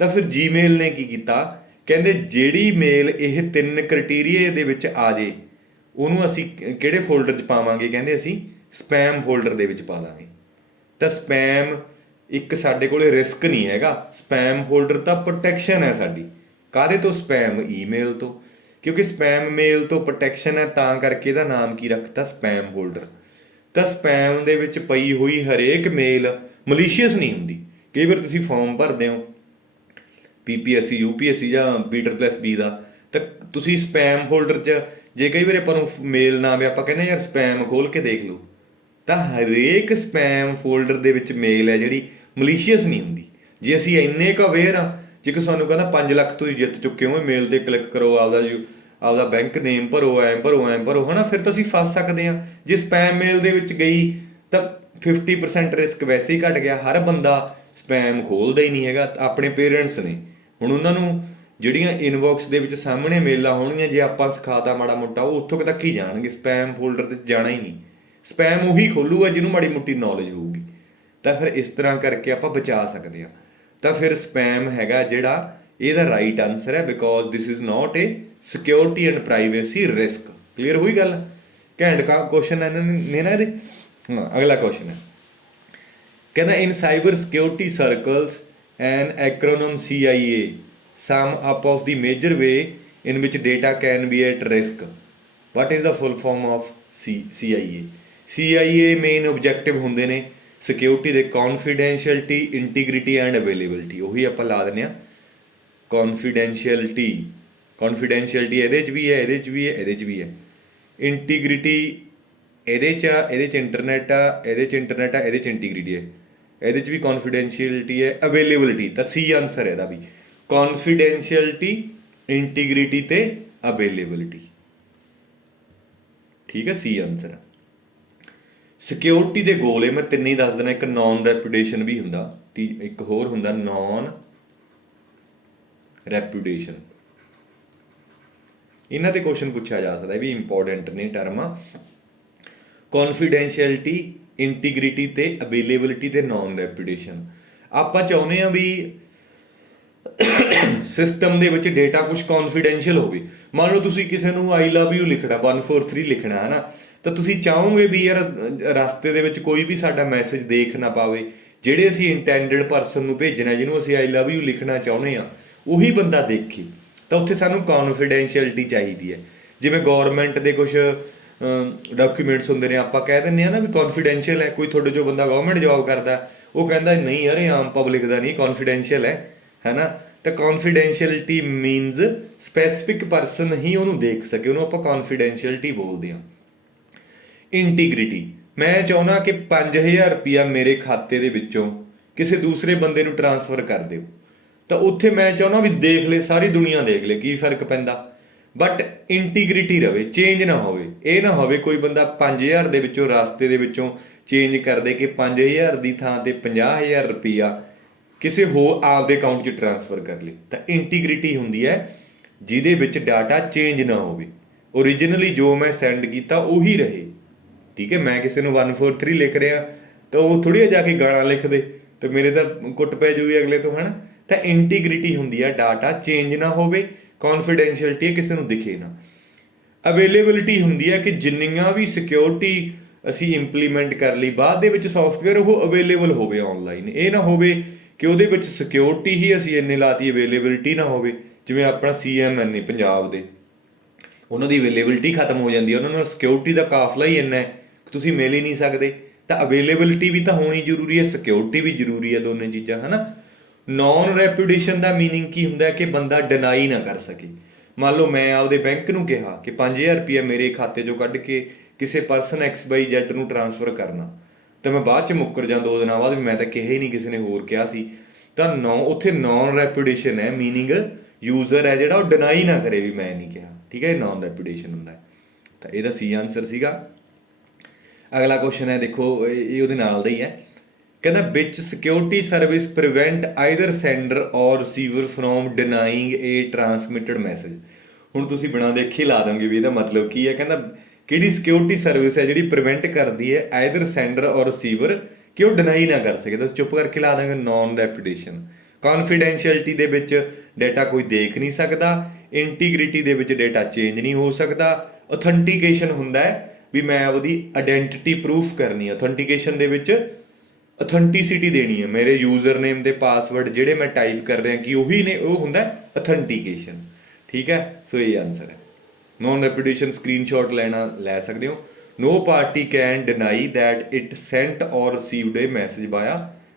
ਤਾਂ ਫਿਰ ਜੀਮੇਲ ਨੇ ਕੀ ਕੀਤਾ, ਕਹਿੰਦੇ ਜਿਹੜੀ ਮੇਲ ਇਹ 3 ਕ੍ਰਾਈਟੇਰੀਆ ਦੇ ਵਿੱਚ ਆ ਜੇ ਉਹਨੂੰ ਅਸੀਂ ਕਿਹੜੇ ਫੋਲਡਰ 'ਚ ਪਾਵਾਂਗੇ, ਕਹਿੰਦੇ ਅਸੀਂ ਸਪੈਮ ਫੋਲਡਰ ਦੇ ਵਿੱਚ ਪਾ ਦਾਂਗੇ। ਤਾਂ ਸਪੈਮ ਇੱਕ ਸਾਡੇ ਕੋਲੇ ਰਿਸਕ ਨਹੀਂ ਹੈਗਾ, ਸਪੈਮ ਫੋਲਡਰ ਤਾਂ ਪ੍ਰੋਟੈਕਸ਼ਨ ਹੈ ਸਾਡੀ। ਕਾਹਦੇ ਤੋਂ? ਸਪੈਮ ਈਮੇਲ ਤੋਂ। ਕਿਉਂਕਿ ਸਪੈਮ ਮੇਲ ਤੋਂ ਪ੍ਰੋਟੈਕਸ਼ਨ ਹੈ, ਤਾਂ ਕਰਕੇ ਇਹਦਾ ਨਾਮ ਕੀ ਰੱਖਤਾ, ਸਪੈਮ ਫੋਲਡਰ। ਤਾਂ ਸਪੈਮ ਦੇ ਵਿੱਚ ਪਈ ਹੋਈ ਹਰੇਕ ਮੇਲ ਮਲੀਸ਼ੀਅਸ ਨਹੀਂ ਹੁੰਦੀ। ਕਈ ਵਾਰ ਤੁਸੀਂ ਫਾਰਮ ਭਰਦੇ ਹੋ PPSC UPSC ਜਾਂ B+B ਦਾ, ਤਾਂ ਤੁਸੀਂ ਸਪੈਮ ਫੋਲਡਰ 'ਚ ਜੇ ਕਈ ਵਾਰ ਆਪਾਂ ਨੂੰ ਮੇਲ ਨਾ ਆਵੇ, ਆਪਾਂ ਕਹਿੰਦੇ ਯਾਰ ਸਪੈਮ ਖੋਲ ਕੇ ਦੇਖ ਲਓ, ਤਾਂ ਹਰੇਕ ਸਪੈਮ ਫੋਲਡਰ ਦੇ ਵਿੱਚ ਮੇਲ ਹੈ ਜਿਹੜੀ ਮਲੀਸ਼ੀਅਸ ਨਹੀਂ ਹੁੰਦੀ। ਜੇ ਅਸੀਂ ਇੰਨੇ ਕੁ ਅਵੇਅਰ ਹਾਂ, ਜੇਕਰ ਸਾਨੂੰ ਕਹਿੰਦਾ 5 ਲੱਖ ਤੁਸੀਂ ਜਿੱਤ ਚੁੱਕੇ ਹੋ, ਮੇਲ ਤੇ ਕਲਿੱਕ ਕਰੋ, ਆਪਦਾ ਬੈਂਕ ਨੇਮ ਭਰੋ, ਐਂ ਭਰੋ, ਐਂ ਭਰੋ, ਹੈ ਨਾ, ਫਿਰ ਤਾਂ ਅਸੀਂ ਫਸ ਸਕਦੇ ਹਾਂ। ਜੇ ਸਪੈਮ ਮੇਲ ਦੇ ਵਿੱਚ ਗਈ ਤਾਂ 50% ਰਿਸਕ ਵੈਸੇ ਹੀ ਘਟ ਗਿਆ। ਹਰ ਬੰਦਾ ਸਪੈਮ ਖੋਲਦਾ ਹੀ ਨਹੀਂ ਹੈਗਾ। ਆਪਣੇ ਪੇਰੈਂਟਸ ਨੇ, ਹੁਣ ਉਹਨਾਂ ਨੂੰ ਜਿਹੜੀਆਂ ਇਨਬਾਕਸ ਦੇ ਵਿੱਚ ਸਾਹਮਣੇ ਮੇਲਾਂ ਹੋਣਗੀਆਂ, ਜੇ ਆਪਾਂ ਸਿਖਾਤਾ ਮਾੜਾ ਮੋਟਾ, ਉਹ ਉੱਥੋਂ ਤੱਕ ਹੀ ਜਾਣਗੇ, ਸਪੈਮ ਫੋਲਡਰ ਤੇ ਜਾਣਾ ਹੀ ਨਹੀਂ। ਸਪੈਮ ਉਹੀ ਖੋਲੂਗਾ ਜਿਹਨੂੰ ਮਾੜੀ ਮੋਟੀ ਨੌਲੇਜ ਹੋਊਗੀ। ਤਾਂ ਫਿਰ ਇਸ ਤਰ੍ਹਾਂ ਕਰਕੇ ਆਪਾਂ ਬਚਾ ਸਕਦੇ ਹਾਂ। ਤਾਂ ਫਿਰ ਸਪੈਮ ਹੈਗਾ ਜਿਹੜਾ, ਇਹਦਾ ਰਾਈਟ ਆਨਸਰ ਹੈ, because this is not a security and privacy risk. Clear ਹੋਈ ਗੱਲ? ਘੈਂਟ ਕੁਐਸਚਨ ਨੇ ਨਾ ਇਹਦੇ। ਹਾਂ, ਅਗਲਾ ਕੁਐਸਚਨ ਹੈ, ਕਹਿੰਦਾ in cyber security circles an acronym CIA sum up of the major way in which data can be at risk. What is the full form of CIA main objective ਹੁੰਦੇ ਨੇ security ਦੇ, ਕੌਨਫੀਡੈਂਸ਼ੀਅਲਿਟੀ, integrity and availability. ਉਹੀ ਆਪਾਂ ਲਾ ਦਿੰਦੇ ਹਾਂ ਕੌਨਫੀਡੈਂਸ਼ੀਅਲਿਟੀ ਇਹਦੇ 'ਚ ਵੀ ਹੈ, ਇਹਦੇ 'ਚ ਵੀ ਹੈ, ਇਹਦੇ 'ਚ ਵੀ ਹੈ। ਇੰਟੀਗ੍ਰਿਟੀ ਇਹਦੇ 'ਚ ਆ, ਇਹਦੇ 'ਚ ਇੰਟਰਨੈਟ ਆ, ਇਹਦੇ 'ਚ ਇੰਟਰਨੈਟ ਆ, ਇਹਦੇ 'ਚ ਇੰਟੀਗ੍ਰਿਟੀ ਹੈ, ਇਹਦੇ 'ਚ ਵੀ ਕੌਨਫੀਡੈਂਸ਼ੀਅਲਿਟੀ ਹੈ, ਅਵੇਲੇਬਿਲਿਟੀ। ਤਾਂ C ਆਨਸਰ ਹੈ ਇਹਦਾ ਵੀ, ਕੌਨਫੀਡੈਂਸ਼ੀਅਲਿਟੀ, ਇੰਟੀਗ੍ਰਿਟੀ ਤੇ ਅਵੇਲੇਬਿਲਿਟੀ। ਠੀਕ ਹੈ, C ਆਨਸਰ ਹੈ। ਸਿਕਿਉਰਿਟੀ ਦੇ ਗੋਲ ਇਹ ਮੈਂ 3 ਹੀ ਦੱਸ ਦੇਣਾ। ਇੱਕ ਨੌਨ ਰੈਪੂਟੇਸ਼ਨ ਵੀ ਹੁੰਦਾ, ਇੱਕ ਹੋਰ ਹੁੰਦਾ ਨੌਨ ਰੈਪੂਟੇਸ਼ਨ। ਇਹਨਾਂ ਤੇ ਕੁਐਸਚਨ ਪੁੱਛਿਆ ਜਾ ਸਕਦਾ ਵੀ ਇੰਪੋਰਟੈਂਟ ਨੇ ਟਰਮਾਂ। ਕੌਨਫੀਡੈਂਸ਼ੀਅਲਿਟੀ, ਇੰਟੀਗ੍ਰਿਟੀ ਤੇ ਅਵੇਲੇਬਿਲਿਟੀ ਤੇ ਨੌਨ ਰੈਪੂਟੇਸ਼ਨ। ਆਪਾਂ ਚਾਹੁੰਦੇ ਆ ਵੀ ਸਿਸਟਮ ਦੇ ਵਿੱਚ ਡੇਟਾ ਕੁਝ ਕੌਨਫੀਡੈਂਸ਼ੀਅਲ ਹੋਵੇ। ਮੰਨ ਲਓ ਤੁਸੀਂ ਕਿਸੇ ਨੂੰ ਆਈ ਲਵ ਯੂ ਲਿਖਣਾ 143 ਲਿਖਣਾ ਹੈ ਨਾ, ਤਾਂ ਤੁਸੀਂ ਚਾਹੋਗੇ ਵੀ ਯਾਰ ਰਸਤੇ ਦੇ ਵਿੱਚ ਕੋਈ ਵੀ ਸਾਡਾ ਮੈਸੇਜ ਦੇਖ ਨਾ ਪਾਵੇ। ਜਿਹੜੇ ਅਸੀਂ ਇੰਟੈਂਡਡ ਪਰਸਨ ਨੂੰ ਭੇਜਣਾ, ਜਿਹਨੂੰ ਅਸੀਂ ਆਈ ਲਵ ਯੂ ਲਿਖਣਾ ਚਾਹੁੰਦੇ ਆ, ਉਹੀ ਬੰਦਾ ਦੇਖੇ। ਤਾਂ ਉੱਥੇ ਸਾਨੂੰ ਕੌਨਫੀਡੈਂਸ਼ੀਅਲਿਟੀ ਚਾਹੀਦੀ ਹੈ। ਜਿਵੇਂ ਗੌਰਮੈਂਟ ਦੇ ਕੁਝ ਡਾਕੂਮੈਂਟਸ ਹੁੰਦੇ ਨੇ, ਆਪਾਂ ਕਹਿ ਦਿੰਦੇ ਆ ਨਾ ਵੀ ਕੌਨਫੀਡੈਂਸ਼ੀਅਲ ਹੈ। ਕੋਈ ਤੁਹਾਡੇ ਚੋਂ ਬੰਦਾ ਗਵਰਨਮੈਂਟ ਜੌਬ ਕਰਦਾ, ਉਹ ਕਹਿੰਦਾ ਨਹੀਂ ਯਾਰ ਇਹ ਆਮ ਪਬਲਿਕ ਦਾ ਨਹੀਂ, ਕੌਨਫੀਡੈਂਸ਼ੀਅਲ ਹੈ ਨਾ। ਤਾਂ ਕੌਨਫੀਡੈਂਸ਼ੀਅਲਿਟੀ ਮੀਨਸ ਸਪੈਸੀਫਿਕ ਪਰਸਨ ਹੀ ਉਹਨੂੰ ਦੇਖ ਸਕੇ, ਉਹਨੂੰ ਆਪਾਂ ਕੌਨਫੀਡੈਂਸ਼ੀਅਲਿਟੀ ਬੋਲਦੇ ਹਾਂ। ਇੰਟੀਗ੍ਰਿਟੀ, ਮੈਂ ਚਾਹੁੰਦਾ ਕਿ 5000 ਰੁਪਇਆ ਮੇਰੇ ਖਾਤੇ ਦੇ ਵਿੱਚੋਂ ਕਿਸੇ ਦੂਸਰੇ ਬੰਦੇ ਨੂੰ ਟ੍ਰਾਂਸਫਰ ਕਰ ਦਿਓ, ਤਾਂ ਉੱਥੇ ਮੈਂ ਚਾਹੁੰਦਾ ਵੀ ਦੇਖ ਲੈ, ਸਾਰੀ ਦੁਨੀਆ ਦੇਖ ਲੈ, ਕੀ ਫਰਕ ਪੈਂਦਾ। ਬਟ ਇੰਟੀਗ੍ਰਿਟੀ ਰਵੇ, ਚੇਂਜ ਨਾ ਹੋਵੇ। ਇਹ ਨਾ ਹੋਵੇ ਕੋਈ ਬੰਦਾ 5000 ਦੇ ਵਿੱਚੋਂ ਰਸਤੇ ਦੇ ਵਿੱਚੋਂ ਚੇਂਜ ਕਰ ਦੇ ਕਿ 5000 ਦੀ ਥਾਂ ਤੇ 50000 ਰੁਪਇਆ ਕਿਸੇ ਹੋਰ ਆਪਦੇ ਅਕਾਊਂਟ 'ਚ ਟ੍ਰਾਂਸਫਰ ਕਰ ਲਈ। ਤਾਂ ਇੰਟੀਗ੍ਰਿਟੀ ਹੁੰਦੀ ਹੈ ਜਿਹਦੇ ਵਿੱਚ ਡਾਟਾ ਚੇਂਜ ਨਾ ਹੋਵੇ, ਓਰੀਜਨਲੀ ਜੋ ਮੈਂ ਸੈਂਡ ਕੀਤਾ ਉਹੀ ਰਹੇ। ਠੀਕ ਹੈ, ਮੈਂ ਕਿਸੇ ਨੂੰ 143 ਲਿਖ ਰਿਹਾ ਤਾਂ ਉਹ ਥੋੜ੍ਹੀ ਜਾ ਕੇ ਗਾਲਾਂ ਲਿਖ ਦੇ ਤੇ ਮੇਰੇ ਤਾਂ ਕੁੱਟ ਪੈ ਜੂਗੀ ਅਗਲੇ ਤੋਂ, ਹੈ ਨਾ। ਤਾਂ ਇੰਟੀਗ੍ਰਿਟੀ ਹੁੰਦੀ ਆ ਡਾਟਾ ਚੇਂਜ ਨਾ ਹੋਵੇ, ਕੌਨਫੀਡੈਂਸ਼ੀਅਲਿਟੀ ਕਿਸੇ ਨੂੰ ਦਿਖੇ ਨਾ। ਅਵੇਲੇਬਿਲਿਟੀ ਹੁੰਦੀ ਹੈ ਕਿ ਜਿੰਨੀਆਂ ਵੀ ਸਿਕਿਉਰਿਟੀ ਅਸੀਂ ਇੰਪਲੀਮੈਂਟ ਕਰ ਲਈ, ਬਾਅਦ ਦੇ ਵਿੱਚ ਸੌਫਟਵੇਅਰ ਉਹ ਅਵੇਲੇਬਲ ਹੋਵੇ ਆਨਲਾਈਨ। ਇਹ ਨਾ ਹੋਵੇ ਕਿ ਉਹਦੇ ਵਿੱਚ ਸਿਕਿਉਰਿਟੀ ਹੀ ਅਸੀਂ ਇੰਨੇ ਲਾਤੀ, ਅਵੇਲੇਬਿਲਿਟੀ ਨਾ ਹੋਵੇ। ਜਿਵੇਂ ਆਪਣਾ CMN ਨੇ ਪੰਜਾਬ ਦੇ, ਉਹਨਾਂ ਦੀ ਅਵੇਲੇਬਿਲਿਟੀ ਖਤਮ ਹੋ ਜਾਂਦੀ ਹੈ, ਉਹਨਾਂ ਨਾਲ ਸਿਕਿਉਰਿਟੀ ਦਾ ਕਾਫਲਾ ਹੀ ਇੰਨਾ ਹੈ ਕਿ ਤੁਸੀਂ ਮਿਲ ਹੀ ਨਹੀਂ ਸਕਦੇ। ਤਾਂ ਅਵੇਲੇਬਿਲਿਟੀ ਵੀ ਤਾਂ ਹੋਣੀ ਜ਼ਰੂਰੀ ਹੈ, ਸਿਕਿਉਰਿਟੀ ਵੀ ਜ਼ਰੂਰੀ ਹੈ, ਦੋਨੇ ਚੀਜ਼ਾਂ, ਹੈ ਨਾ। ਨੌਨ ਰੈਪੂਟੇਸ਼ਨ ਦਾ ਮੀਨਿੰਗ ਕੀ ਹੁੰਦਾ ਕਿ ਬੰਦਾ ਡਿਨਾਈ ਨਾ ਕਰ ਸਕੇ। ਮੰਨ ਲਓ ਮੈਂ ਆਪਦੇ ਬੈਂਕ ਨੂੰ ਕਿਹਾ ਕਿ 5000 ਰੁਪਇਆ ਮੇਰੇ ਖਾਤੇ 'ਚੋਂ ਕੱਢ ਕੇ ਕਿਸੇ ਪਰਸਨ XYZ ਨੂੰ ਟ੍ਰਾਂਸਫਰ ਕਰਨਾ, ਤਾਂ ਮੈਂ ਬਾਅਦ 'ਚ ਮੁੱਕਰ ਜਾਂ 2 ਦਿਨਾਂ ਬਾਅਦ ਵੀ ਮੈਂ ਤਾਂ ਕਿਹਾ ਹੀ ਨਹੀਂ, ਕਿਸੇ ਨੇ ਹੋਰ ਕਿਹਾ ਸੀ। ਤਾਂ ਉੱਥੇ ਨੌਨ ਰੈਪੂਟੇਸ਼ਨ ਹੈ, ਮੀਨਿੰਗ ਯੂਜ਼ਰ ਹੈ ਜਿਹੜਾ ਉਹ ਡਿਨਾਈ ਨਾ ਕਰੇ ਵੀ ਮੈਂ ਨਹੀਂ ਕਿਹਾ। ਠੀਕ ਹੈ, ਇਹ ਨੌਨ ਰੈਪੂਟੇਸ਼ਨ ਹੁੰਦਾ ਹੈ। ਤਾਂ ਇਹਦਾ C ਆਨਸਰ ਸੀਗਾ। ਅਗਲਾ ਕੁਐਸਚਨ ਹੈ, ਦੇਖੋ ਇਹ ਉਹਦੇ ਨਾਲ ਦਾ ਹੀ ਹੈ। ਕਹਿੰਦਾ which security service prevent either sender or receiver from denying a transmitted message. ਹੁਣ ਤੁਸੀਂ ਬਣਾ ਦੇਖੇ ਲਾ ਦੋਗੇ ਵੀ ਇਹਦਾ ਮਤਲਬ ਕੀ ਹੈ। ਕਹਿੰਦਾ ਕਿਹੜੀ ਸਿਕਿਉਰਿਟੀ ਸਰਵਿਸ ਹੈ ਜਿਹੜੀ ਪ੍ਰੀਵੈਂਟ ਕਰਦੀ ਹੈ ਆਈਦਰ ਸੈਂਡਰ ਔਰ ਰਿਸੀਵਰ ਕਿ ਉਹ ਡਿਨਾਈ ਨਾ ਕਰ ਸਕੇ। ਤਾਂ ਚੁੱਪ ਕਰਕੇ ਲਾ ਦਾਂਗੇ ਨੌਨ ਰੈਪੂਟੇਸ਼ਨ। ਕੌਨਫੀਡੈਂਸ਼ੀਅਲਿਟੀ ਦੇ ਵਿੱਚ ਡਾਟਾ ਕੋਈ ਦੇਖ ਨਹੀਂ ਸਕਦਾ, ਇੰਟੀਗ੍ਰਿਟੀ ਦੇ ਵਿੱਚ ਡਾਟਾ ਚੇਂਜ ਨਹੀਂ ਹੋ ਸਕਦਾ, ਔਥੈਂਟੀਕੇਸ਼ਨ ਹੁੰਦਾ ਹੈ ਵੀ ਮੈਂ ਉਹਦੀ ਆਇਡੈਂਟੀਟੀ ਪ੍ਰੂਫ ਕਰਨੀ ਹੈ। ਔਥੈਂਟੀਕੇਸ਼ਨ ਦੇ ਵਿੱਚ ਔਥੈਂਟਿਸਿਟੀ ਦੇਣੀ ਹੈ, ਮੇਰੇ ਯੂਜ਼ਰ ਨੇਮ ਦੇ ਪਾਸਵਰਡ ਜਿਹੜੇ ਮੈਂ ਟਾਈਪ ਕਰ ਰਿਹਾ ਕਿ ਉਹੀ ਨੇ, ਉਹ ਹੁੰਦਾ ਔਥੈਂਟੀਕੇਸ਼ਨ। ਠੀਕ ਹੈ, ਸੋ ਇਹ ਆਨਸਰ ਹੈ। ਨੌਨ ਰੈਪੂਟੇਸ਼ਨ ਸਕਰੀਨਸ਼ਾਟ ਲੈ ਸਕਦੇ ਹੋ। No party can deny that it sent or received a message via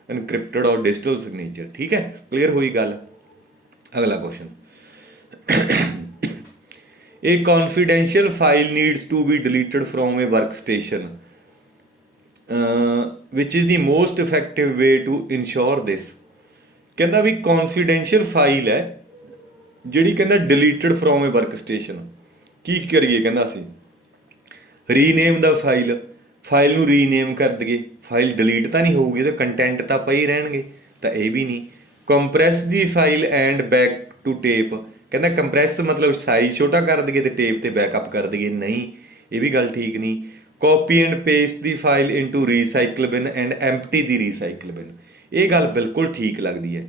encrypted or digital signature. ਠੀਕ ਹੈ, ਕਲੀਅਰ ਹੋਈ ਗੱਲ। ਅਗਲਾ question, A confidential file needs to be deleted from a workstation. Which is the most effective way to ensure this? ਕਹਿੰਦਾ ਵੀ confidential file ਹੈ ਜਿਹੜੀ ਕਹਿੰਦਾ deleted from a workstation। ਕੀ ਕਰੀਏ? ਕਹਿੰਦਾ ਅਸੀਂ ਰੀਨੇਮ ਦਾ ਫਾਈਲ ਨੂੰ ਰੀਨੇਮ ਕਰ ਦਈਏ, ਫਾਈਲ ਡਿਲੀਟ ਤਾਂ ਨਹੀਂ ਹੋਊਗੀ, ਤਾਂ ਕੰਟੈਂਟ ਤਾਂ ਪਏ ਰਹਿਣਗੇ। ਤਾਂ ਇਹ ਵੀ ਨਹੀਂ। Compress the file and back to tape, ਕਹਿੰਦਾ ਕੰਪਰੈਸ ਮਤਲਬ ਸਾਈਜ਼ ਛੋਟਾ ਕਰ ਦਈਏ ਤੇ ਟੇਪ ਤੇ ਬੈਕਅਪ ਕਰ ਦਈਏ, ਨਹੀਂ, ਇਹ ਵੀ ਗੱਲ ਠੀਕ ਨਹੀਂ। Copy and paste the file into recycle ਬਿਨ ਐਂਡ ਐਮਪਟੀ ਦੀ ਰੀਸਾਈਕਲ ਬਿਨ, ਇਹ ਗੱਲ ਬਿਲਕੁਲ ਠੀਕ ਲੱਗਦੀ ਹੈ।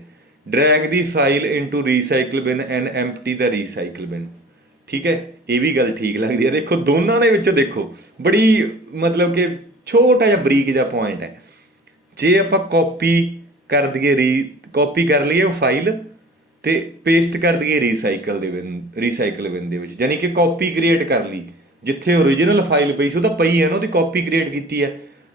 ਡਰੈਗ ਦੀ ਫਾਈਲ ਇਨਟੂ ਰੀਸਾਈਕਲ ਬਿਨ ਐਂਡ ਐਮਪਟੀ ਦਾ ਰੀਸਾਈਕਲ ਬਿਨ, ਠੀਕ ਹੈ, ਇਹ ਵੀ ਗੱਲ ਠੀਕ ਲੱਗਦੀ ਹੈ। ਦੇਖੋ ਦੋਨਾਂ ਦੇ ਵਿੱਚ ਦੇਖੋ ਬੜੀ ਮਤਲਬ ਕਿ ਛੋਟਾ ਜਿਹਾ ਬਰੀਕ ਜਿਹਾ ਪੁਆਇੰਟ ਹੈ। ਜੇ ਆਪਾਂ ਕਾਪੀ ਕਰ ਦਈਏ, ਕਾਪੀ ਕਰ ਲਈਏ ਉਹ ਫਾਈਲ ਤੇ ਪੇਸਟ ਕਰ ਦਈਏ ਰੀਸਾਈਕਲ ਬਿਨ ਦੇ ਵਿੱਚ, ਯਾਨੀ ਕਿ ਕਾਪੀ ਕ੍ਰੀਏਟ ਕਰ ਲਈ, ਜਿੱਥੇ ਓਰੀਜਨਲ ਫਾਈਲ ਪਈ ਸੀ ਉਹ ਤਾਂ ਪਈ ਹੈ ਨਾ, ਉਹਦੀ ਕਾਪੀ ਕ੍ਰੀਏਟ ਕੀਤੀ ਹੈ।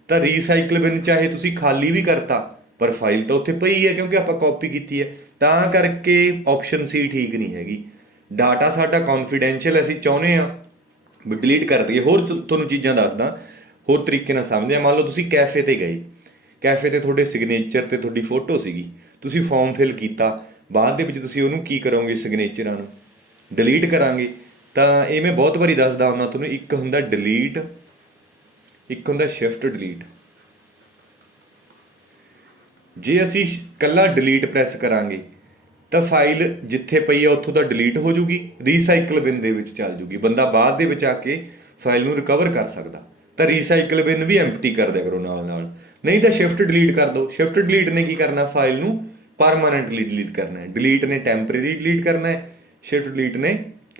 ਤਾਂ ਰੀਸਾਈਕਲ ਬਿਨ ਚਾਹੇ ਤੁਸੀਂ ਖਾਲੀ ਵੀ ਕਰਤਾ ਪਰ ਫਾਈਲ ਤਾਂ ਉੱਥੇ ਪਈ ਹੈ ਕਿਉਂਕਿ ਆਪਾਂ ਕਾਪੀ ਕੀਤੀ ਹੈ। ਤਾਂ ਕਰਕੇ ਆਪਸ਼ਨ C ਠੀਕ ਨਹੀਂ ਹੈਗੀ। ਡਾਟਾ ਸਾਡਾ ਕੌਨਫੀਡੈਂਸ਼ੀਅਲ, ਅਸੀਂ ਚਾਹੁੰਦੇ ਹਾਂ ਵੀ ਡਿਲੀਟ ਕਰ ਦਈਏ। ਹੋਰ ਤੁਹਾਨੂੰ ਚੀਜ਼ਾਂ ਦੱਸਦਾ, ਹੋਰ ਤਰੀਕੇ ਨਾਲ ਸਮਝਦੇ ਹਾਂ। ਮੰਨ ਲਓ ਤੁਸੀਂ ਕੈਫੇ ਤੇ ਗਏ, ਕੈਫੇ ਤੇ ਤੁਹਾਡੇ ਸਿਗਨੇਚਰ ਤੇ ਤੁਹਾਡੀ ਫੋਟੋ ਸੀਗੀ, ਤੁਸੀਂ ਫਾਰਮ ਫਿਲ ਕੀਤਾ, ਬਾਅਦ ਦੇ ਵਿੱਚ ਤੁਸੀਂ ਉਹਨੂੰ ਕੀ ਕਰੋਗੇ, ਸਿਗਨੇਚਰਾਂ ਨੂੰ ਡਿਲੀਟ ਕਰਾਂਗੇ। ਤਾਂ ਇਹ ਮੈਂ ਬਹੁਤ ਵਾਰੀ ਦੱਸਦਾ ਹੁੰਦਾ ਤੁਹਾਨੂੰ, ਇੱਕ ਹੁੰਦਾ ਡਿਲੀਟ, ਇੱਕ ਹੁੰਦਾ ਸ਼ਿਫਟ ਡਿਲੀਟ। ਜੇ ਅਸੀਂ ਇਕੱਲਾ ਡਿਲੀਟ ਪ੍ਰੈਸ ਕਰਾਂਗੇ ਤਾਂ ਫਾਈਲ ਜਿੱਥੇ ਪਈ ਆ ਉੱਥੋਂ ਤਾਂ ਡਿਲੀਟ ਹੋ ਜੂਗੀ, ਰੀਸਾਈਕਲ ਬਿਨ ਦੇ ਵਿੱਚ ਚੱਲ ਜੂਗੀ, ਬੰਦਾ ਬਾਅਦ ਦੇ ਵਿੱਚ ਆ ਕੇ ਫਾਈਲ ਨੂੰ ਰਿਕਵਰ ਕਰ ਸਕਦਾ। ਤਾਂ ਰੀਸਾਈਕਲ ਬਿਨ ਵੀ ਐਮਪਟੀ ਕਰ ਦਿਆ ਕਰੋ ਨਾਲ ਨਾਲ, ਨਹੀਂ ਤਾਂ ਸ਼ਿਫਟ ਡਿਲੀਟ ਕਰ ਦਿਓ। ਸ਼ਿਫਟ ਡਿਲੀਟ ਨੇ ਕੀ ਕਰਨਾ, ਫਾਈਲ ਨੂੰ ਪਰਮਾਨੈਂਟਲੀ ਡਿਲੀਟ ਕਰਨਾ ਹੈ। ਡਿਲੀਟ ਨੇ ਟੈਂਪਰੇਰੀ ਡਿਲੀਟ ਕਰਨਾ ਹੈ, ਸ਼ਿਫਟ ਡਿਲੀਟ ਨੇ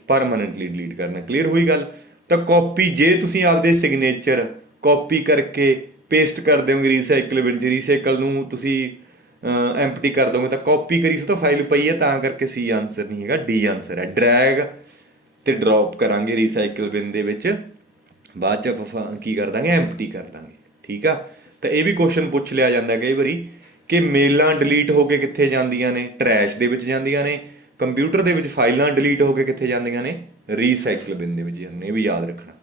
ਪਰਮਾਨੈਂਟਲੀ ਡਿਲੀਟ ਕਰਨਾ। ਕਲੀਅਰ ਹੋਈ ਗੱਲ। ਤਾਂ ਕਾਪੀ, ਜੇ ਤੁਸੀਂ ਆਪਦੇ ਸਿਗਨੇਚਰ ਕਾਪੀ ਕਰਕੇ ਪੇਸਟ ਕਰ ਦਿਓਗੇ ਰੀਸਾਈਕਲ ਬਿਨ 'ਚ, ਰੀਸਾਈਕਲ ਨੂੰ ਤੁਸੀਂ ਐਮਪਟੀ ਕਰ ਦੋਗੇ, ਤਾਂ ਕਾਪੀ ਕਰੀ ਸੋ ਤਾਂ ਫਾਈਲ ਪਈ ਹੈ, ਤਾਂ ਕਰਕੇ ਸੀ ਆਨਸਰ ਨਹੀਂ ਹੈਗਾ, ਡੀ ਆਨਸਰ ਹੈ। ਡਰੈਗ ਤੇ ਡ੍ਰੌਪ ਕਰਾਂਗੇ ਰੀਸਾਈਕਲ ਬਿਨ ਦੇ ਵਿੱਚ, ਬਾਅਦ 'ਚ ਆਪਾਂ ਕੀ ਕਰ ਦਾਂਗੇ, ਐਮਪਟੀ ਕਰ ਦਾਂਗੇ। ਠੀਕ ਆ। ਤਾਂ ਇਹ ਵੀ ਕੁਐਸਚਨ ਪੁੱਛ ਲਿਆ ਜਾਂਦਾ ਕਈ ਵਾਰੀ ਕਿ ਮੇਲਾਂ ਡਿਲੀਟ ਹੋ ਕੇ ਕਿੱਥੇ ਜਾਂਦੀਆਂ ਨੇ, ਟਰੈਸ਼ ਦੇ ਵਿੱਚ ਜਾਂਦੀਆਂ ਨੇ। ਕੰਪਿਊਟਰ ਦੇ ਵਿੱਚ ਫਾਈਲਾਂ ਡਿਲੀਟ ਹੋ ਕੇ ਕਿੱਥੇ ਜਾਂਦੀਆਂ ਨੇ, ਰੀਸਾਈਕਲ ਬਿਨ ਦੇ ਵਿੱਚ ਜਾਂਦੀਆਂ ਨੇ। ਇਹ ਵੀ ਯਾਦ ਰੱਖਣਾ।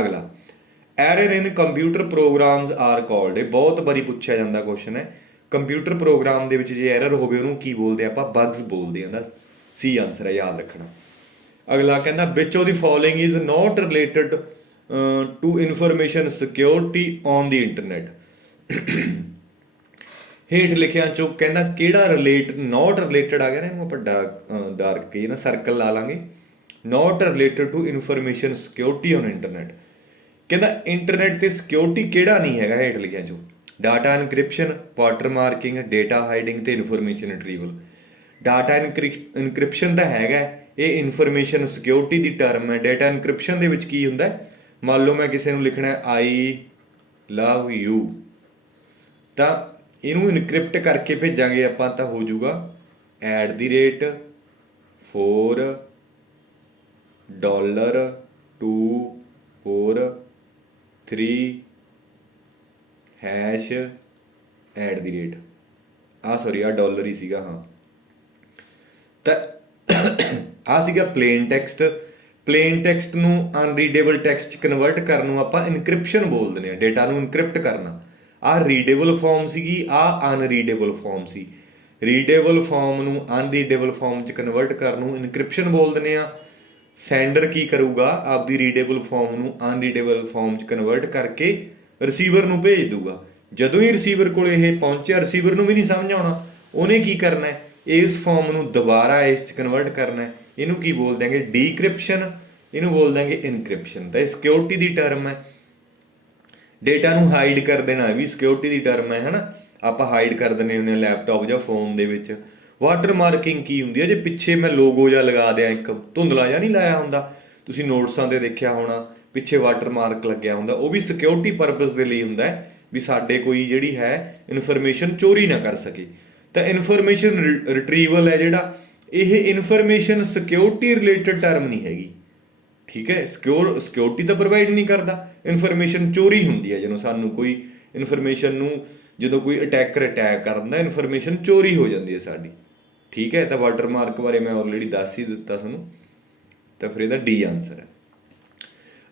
ਅਗਲਾ, error in computer programs are called. ਇਹ ਬਹੁਤ ਵਾਰੀ ਪੁੱਛਿਆ ਜਾਂਦਾ ਕੁਐਸਚਨ ਹੈ। ਕੰਪਿਊਟਰ ਪ੍ਰੋਗਰਾਮ ਦੇ ਵਿੱਚ ਜੇ ਐਰਰ ਹੋਵੇ ਉਹਨੂੰ ਕੀ ਬੋਲਦੇ ਆਪਾਂ, ਬਗਸ ਬੋਲਦੇ ਹਾਂ। ਦਾ ਸੀ ਆਨਸਰ ਹੈ, ਯਾਦ ਰੱਖਣਾ। ਅਗਲਾ ਕਹਿੰਦਾ which of the following is not related to information security on the internet. ਹੇਠ ਲਿਖਿਆਂ ਚੋਂ ਕਹਿੰਦਾ ਕਿਹੜਾ ਨਾਟ ਰਿਲੇਟਡ ਆ ਗਿਆ ਨਾ, ਇਹਨੂੰ ਆਪਾਂ ਡਾਰਕ ਕਹੀਏ ਨਾ, ਸਰਕਲ ਲਾ ਲਾਂਗੇ। Not related to information security on internet. ਕਹਿੰਦਾ ਇੰਟਰਨੈਟ ਤੇ ਸਿਕਿਉਰਿਟੀ ਕਿਹੜਾ ਨਹੀਂ ਹੈਗਾ ਹੇਠ ਲਿਖਿਆਂ ਚੋਂ। Data encryption, watermarking, data hiding ਤੇ ਇਨਫੋਰਮੇਸ਼ਨ ਰਿਟਰੀਵਲ। ਡਾਟਾ ਇਨਕ੍ਰਿਪਸ਼ਨ ਤਾਂ ਹੈਗਾ, ਇਹ ਇਨਫੋਰਮੇਸ਼ਨ ਸਿਕਿਉਰਿਟੀ ਦੀ ਟਰਮ ਹੈ। ਡਾਟਾ ਇਨਕ੍ਰਿਪਸ਼ਨ ਦੇ ਵਿੱਚ ਕੀ ਹੁੰਦਾ, ਮੰਨ ਲਓ ਮੈਂ ਕਿਸੇ ਨੂੰ ਲਿਖਣਾ ਆਈ ਲਵ ਯੂ, ਤਾਂ ਇਹਨੂੰ ਇਨਕ੍ਰਿਪਟ ਕਰਕੇ ਭੇਜਾਂਗੇ ਆਪਾਂ, ਤਾਂ ਹੋ ਜਾਊਗਾ $4 $2 4 ਸੌਰੀ ਆ ਡਾਲਰ ਹੀ ਸੀਗਾ, ਹਾਂ। ਤਾਂ ਆ ਸੀਗਾ ਪਲੇਨ ਟੈਕਸਟ। ਪਲੇਨ ਟੈਕਸਟ ਨੂੰ ਅਨਰੀਡੇਬਲ ਟੈਕਸਟ 'ਚ ਕਨਵਰਟ ਕਰਨ ਨੂੰ ਆਪਾਂ ਇਨਕ੍ਰਿਪਸ਼ਨ ਬੋਲ ਦਿੰਦੇ ਹਾਂ। ਡੇਟਾ ਨੂੰ ਇਨਕ੍ਰਿਪਟ ਕਰਨਾ। ਆਹ ਰੀਡੇਬਲ ਫਾਰਮ ਸੀਗੀ, ਆਹ ਅਨਰੀਡੇਬਲ ਫਾਰਮ ਸੀ। ਰੀਡੇਬਲ ਫਾਰਮ ਨੂੰ ਅਨਰੀਡੇਬਲ ਫਾਰਮ 'ਚ ਕਨਵਰਟ ਕਰਨ ਨੂੰ ਇਨਕ੍ਰਿਪਸ਼ਨ ਬੋਲ ਦਿੰਦੇ ਆ। ਸੈਂਡਰ ਕੀ ਕਰੂਗਾ, ਆਪਦੀ ਰੀਡੇਬਲ ਫਾਰਮ ਨੂੰ ਅਨਰੀਡੇਬਲ ਫਾਰਮ 'ਚ ਕਨਵਰਟ ਕਰਕੇ ਰਿਸੀਵਰ ਨੂੰ ਭੇਜ ਦੂਗਾ। ਜਦੋਂ ਹੀ ਰਿਸੀਵਰ ਕੋਲ ਇਹ ਪਹੁੰਚਿਆ, ਰਿਸੀਵਰ ਨੂੰ ਵੀ ਨਹੀਂ ਸਮਝ ਆਉਣਾ, ਉਹਨੇ ਕੀ ਕਰਨਾ ਹੈ, ਇਸ ਫਾਰਮ ਨੂੰ ਦੁਬਾਰਾ ਇਸ 'ਚ ਕਨਵਰਟ ਕਰਨਾ। ਇਹਨੂੰ ਕੀ ਬੋਲ ਦਿਆਂਗੇ, ਡੀਕ੍ਰਿਪਸ਼ਨ, ਇਹਨੂੰ ਬੋਲ ਦਿਆਂਗੇ ਇਨਕ੍ਰਿਪਸ਼ਨ। ਤਾਂ ਇਹ ਸਿਕਿਉਰਿਟੀ ਦੀ ਟਰਮ ਹੈ। ਡੇਟਾ ਨੂੰ ਹਾਈਡ ਕਰ ਦੇਣਾ ਵੀ ਸਿਕਿਉਰਿਟੀ ਦੀ ਟਰਮ ਹੈ, ਹਨਾ। ਆਪਾਂ ਹਾਈਡ ਕਰ ਦਿੰਦੇ ਹੁੰਦੇ ਹਾਂ ਲੈਪਟਾਪ ਜਾਂ ਫੋਨ ਦੇ ਵਿੱਚ। ਵਾਟਰ ਮਾਰਕਿੰਗ ਕੀ ਹੁੰਦੀ ਹੈ, ਜੇ ਪਿੱਛੇ ਮੈਂ ਲੋਗੋ ਜਿਹਾ ਲਗਾ ਦਿਆਂ, ਇੱਕ ਧੁੰਦਲਾ ਜਿਹਾ ਨਹੀਂ ਲਾਇਆ ਹੁੰਦਾ, ਤੁਸੀਂ ਨੋਟਸਾਂ 'ਤੇ ਦੇਖਿਆ ਹੋਣਾ, ਪਿੱਛੇ ਵਾਟਰ ਮਾਰਕ ਲੱਗਿਆ ਹੁੰਦਾ, ਉਹ ਵੀ ਸਿਕਿਉਰਿਟੀ ਪਰਪਸ ਦੇ ਲਈ ਹੁੰਦਾ ਹੈ, ਵੀ ਸਾਡੇ ਕੋਈ ਜਿਹੜੀ ਹੈ ਇਨਫੋਰਮੇਸ਼ਨ ਚੋਰੀ ਨਾ ਕਰ ਸਕੇ। ਤਾਂ ਇਨਫੋਰਮੇਸ਼ਨ ਰਿਟਰੀਵਲ ਹੈ ਜਿਹੜਾ, ਇਹ ਇਨਫੋਰਮੇਸ਼ਨ ਸਿਕਿਉਰਿਟੀ ਰਿਲੇਟਡ ਟਰਮ ਨਹੀਂ ਹੈਗੀ। ਠੀਕ ਹੈ। ਸਿਕਿਉਰਿਟੀ ਤਾਂ ਪ੍ਰੋਵਾਈਡ ਨਹੀਂ ਕਰਦਾ, ਇਨਫੋਰਮੇਸ਼ਨ ਚੋਰੀ ਹੁੰਦੀ ਹੈ ਜਦੋਂ ਸਾਨੂੰ ਕੋਈ ਇਨਫੋਰਮੇਸ਼ਨ ਨੂੰ, ਜਦੋਂ ਕੋਈ ਅਟੈਕਰ ਅਟੈਕ ਕਰਦਾ, ਇਨਫੋਰਮੇਸ਼ਨ ਚੋਰੀ ਹੋ ਜਾਂਦੀ ਹੈ ਸਾਡੀ। ਠੀਕ ਹੈ। ਤਾਂ ਵਾਟਰ ਮਾਰਕ ਬਾਰੇ ਮੈਂ ਆਲਰੇਡੀ ਦੱਸ ਹੀ ਦਿੱਤਾ ਤੁਹਾਨੂੰ, ਤਾਂ ਫਿਰ ਇਹਦਾ ਡੀ ਆਨਸਰ ਹੈ।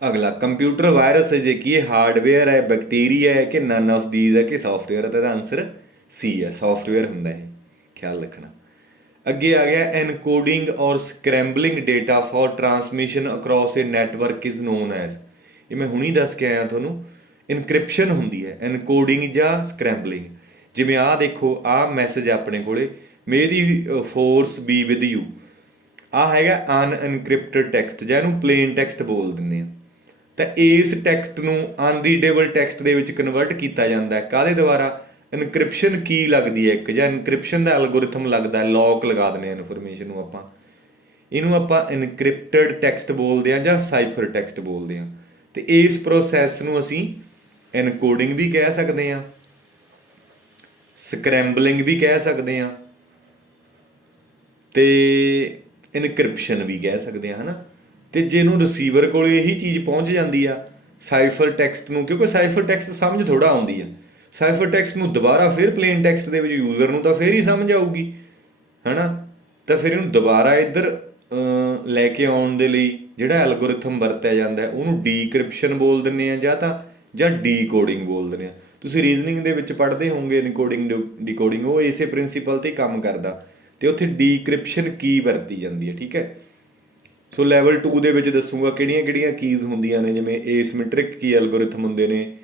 ਅਗਲਾ, ਕੰਪਿਊਟਰ ਵਾਇਰਸ ਹੈ ਜੇ ਕੀ ਇਹ ਹਾਰਡਵੇਅਰ ਹੈ, ਬੈਕਟੀਰੀਆ ਹੈ, ਕਿ ਨਨ ਆਫ ਦੀਜ਼ ਹੈ, ਕਿ ਸੌਫਟਵੇਅਰ ਹੈ। ਤਾਂ ਇਹਦਾ ਆਨਸਰ ਸੀ ਹੈ, ਸੌਫਟਵੇਅਰ ਹੁੰਦਾ ਇਹ, ਖਿਆਲ ਰੱਖਣਾ। ਅੱਗੇ ਆ ਗਿਆ, encoding or scrambling data for transmission across a network is known as. ਇਹ ਮੈਂ ਹੁਣੀ ਦੱਸ ਕੇ ਆਇਆ ਤੁਹਾਨੂੰ। ਇਨਕ੍ਰਿਪਸ਼ਨ ਹੁੰਦੀ ਹੈ ਐਨਕੋਡਿੰਗ ਜਾਂ ਸਕ੍ਰੈਂਬਲਿੰਗ। ਜਿਵੇਂ ਆਹ ਦੇਖੋ, ਆਹ ਮੈਸੇਜ ਆਪਣੇ ਕੋਲੇ, ਮੇ ਦੀ ਫੋਰਸ ਬੀ ਵਿਦ ਯੂ। ਆਹ ਹੈਗਾ ਅਨਇਨਕ੍ਰਿਪਟਡ ਟੈਕਸਟ, ਜਾਂ ਇਹਨੂੰ ਪਲੇਨ ਟੈਕਸਟ ਬੋਲ ਦਿੰਦੇ ਆ। ਤਾਂ ਇਸ ਟੈਕਸਟ ਨੂੰ ਅਨਰੀਡੇਬਲ ਟੈਕਸਟ ਦੇ ਵਿੱਚ ਕਨਵਰਟ ਕੀਤਾ ਜਾਂਦਾ ਹੈ, ਕਾਹਦੇ ਦੁਆਰਾ, ਇਨਕ੍ਰਿਪਸ਼ਨ ਕੀ ਲੱਗਦੀ ਹੈ ਇੱਕ, ਜਾਂ ਇਨਕ੍ਰਿਪਸ਼ਨ ਦਾ ਐਲਗੋਰਿਥਮ ਲੱਗਦਾ, ਲੌਕ ਲਗਾ ਦਿੰਦੇ ਹਾਂ ਇਨਫੋਰਮੇਸ਼ਨ ਨੂੰ ਆਪਾਂ। ਇਹਨੂੰ ਆਪਾਂ ਇਨਕ੍ਰਿਪਟਡ ਟੈਕਸਟ ਬੋਲਦੇ ਹਾਂ ਜਾਂ ਸਾਈਫਰ ਟੈਕਸਟ ਬੋਲਦੇ ਹਾਂ। ਤੇ ਇਸ ਪ੍ਰੋਸੈਸ ਨੂੰ ਅਸੀਂ ਐਨਕੋਡਿੰਗ ਵੀ ਕਹਿ ਸਕਦੇ ਹਾਂ, ਸਕ੍ਰੈਂਬਲਿੰਗ ਵੀ ਕਹਿ ਸਕਦੇ ਹਾਂ, ਤੇ ਇਨਕ੍ਰਿਪਸ਼ਨ ਵੀ ਕਹਿ ਸਕਦੇ ਹਾਂ, ਹਨਾ। ਤੇ ਜਿਹਨੂੰ ਰਿਸੀਵਰ ਕੋਲ ਇਹੀ ਚੀਜ਼ ਪਹੁੰਚ ਜਾਂਦੀ ਆ, ਸਾਈਫਰ ਟੈਕਸਟ ਨੂੰ, ਕਿਉਂਕਿ ਸਾਈਫਰ ਟੈਕਸਟ ਸਮਝ ਥੋੜਾ ਆਉਂਦੀ ਆ, ਸਾਈਫਰ ਟੈਕਸਟ ਨੂੰ ਦੁਬਾਰਾ ਫਿਰ ਪਲੇਨ ਟੈਕਸਟ ਦੇ ਵਿੱਚ ਯੂਜ਼ਰ ਨੂੰ ਤਾਂ ਫਿਰ ਹੀ ਸਮਝ ਆਊਗੀ, ਹਨਾ। ਤਾਂ ਫਿਰ ਇਹਨੂੰ ਦੁਬਾਰਾ ਇੱਧਰ ਲੈ ਕੇ ਆਉਣ ਦੇ ਲਈ ਜਿਹੜਾ ਐਲਗੋਰਿਥਮ ਵਰਤਿਆ ਜਾਂਦਾ ਉਹਨੂੰ ਡੀਕ੍ਰਿਪਸ਼ਨ ਬੋਲ ਦਿੰਦੇ ਆ, ਜਾਂ ਡੀਕੋਡਿੰਗ ਬੋਲ ਦਿੰਦੇ ਆ। ਤੁਸੀਂ ਰੀਜ਼ਨਿੰਗ ਦੇ ਵਿੱਚ ਪੜ੍ਹਦੇ ਹੋਵੋਗੇ ਇਨਕੋਡਿੰਗ ਡੀਕੋਡਿੰਗ, ਉਹ ਇਸੇ ਪ੍ਰਿੰਸੀਪਲ 'ਤੇ ਕੰਮ ਕਰਦਾ। ਤੇ ਉੱਥੇ ਡੀਕ੍ਰਿਪਸ਼ਨ ਕੀ ਵਰਤੀ ਜਾਂਦੀ ਹੈ। ਠੀਕ ਹੈ। ਸੋ ਲੈਵਲ 2 ਦੇ ਵਿੱਚ ਦੱਸੂਗਾ ਕਿਹੜੀਆਂ ਕਿਹੜੀਆਂ ਕੀਜ਼ ਹੁੰਦੀਆਂ ਨੇ, ਜਿਵੇਂ ਏਸਿਮੈਟ੍ਰਿਕ ਕੀ ਐਲਗੋਰਿਥਮ ਹੁੰਦੇ ਨੇ,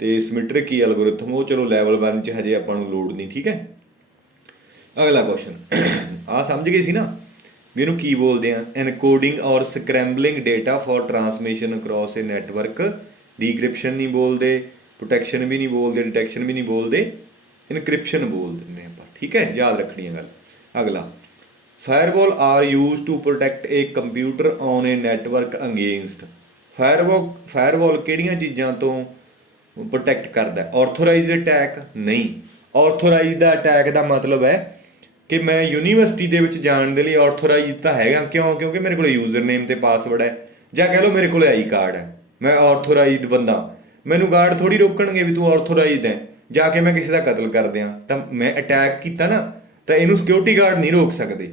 ਤੇ ਸਿਮੈਟ੍ਰਿਕ ਕੀ ਐਲਗੋਰਿਥਮ, ਉਹ ਚਲੋ ਲੈਵਲ 1 'ਚ ਹਜੇ ਆਪਾਂ ਨੂੰ ਲੋੜ ਨਹੀਂ। ਠੀਕ ਹੈ। ਅਗਲਾ ਕੁਐਸਚਨ ਆ ਸਮਝ ਗਏ ਸੀ ਨਾ ਵੀ ਇਹਨੂੰ ਕੀ ਬੋਲਦੇ ਆ? Encoding or scrambling data for transmission across a network. Decryption ਨਹੀਂ ਬੋਲਦੇ, ਪ੍ਰੋਟੈਕਸ਼ਨ ਵੀ ਨਹੀਂ ਬੋਲਦੇ, ਡਿਟੈਕਸ਼ਨ ਵੀ ਨਹੀਂ ਬੋਲਦੇ, ਇਨਕ੍ਰਿਪਸ਼ਨ ਬੋਲ ਦਿੰਦੇ ਆਪਾਂ। ਠੀਕ ਹੈ, ਯਾਦ ਰੱਖਣੀ ਹੈ ਗੱਲ। ਅਗਲਾ, firewall are use to protect a computer on a network against. Firewall ਕਿਹੜੀਆਂ ਚੀਜ਼ਾਂ ਤੋਂ ਪ੍ਰੋਟੈਕਟ ਕਰਦਾ? ਆਰਥੋਰਾਈਜ਼ਡ ਅਟੈਕ ਨਹੀਂ। ਆਰਥੋਰਾਈਜ਼ ਦਾ ਅਟੈਕ ਦਾ ਮਤਲਬ ਹੈ ਕਿ ਮੈਂ ਯੂਨੀਵਰਸਿਟੀ ਦੇ ਵਿੱਚ ਜਾਣ ਦੇ ਲਈ ਆਰਥੋਰਾਈਜ਼ ਤਾਂ ਹੈਗਾ, ਕਿਉਂ? ਕਿਉਂਕਿ ਮੇਰੇ ਕੋਲ ਯੂਜ਼ਰ ਨੇਮ ਤੇ ਪਾਸਵਰਡ ਹੈ, ਜਾਂ ਕਹਿ ਲਓ ਮੇਰੇ ਕੋਲ ਆਈ ਕਾਰਡ ਹੈ, ਮੈਂ ਆਰਥੋਰਾਈਜ਼ਡ ਬੰਦਾ। ਮੈਨੂੰ ਗਾਰਡ ਥੋੜੀ ਰੋਕਣਗੇ ਵੀ ਤੂੰ ਆਰਥੋਰਾਈਜ਼ਡ ਹੈ। ਜਾ ਕੇ ਮੈਂ ਕਿਸੇ ਦਾ ਕਤਲ ਕਰ ਦਿਆਂ ਤਾਂ ਮੈਂ ਅਟੈਕ ਕੀਤਾ ਨਾ, ਤਾਂ ਇਹਨੂੰ ਸਿਕਿਉਰਿਟੀ ਗਾਰਡ ਨਹੀਂ ਰੋਕ ਸਕਦੇ।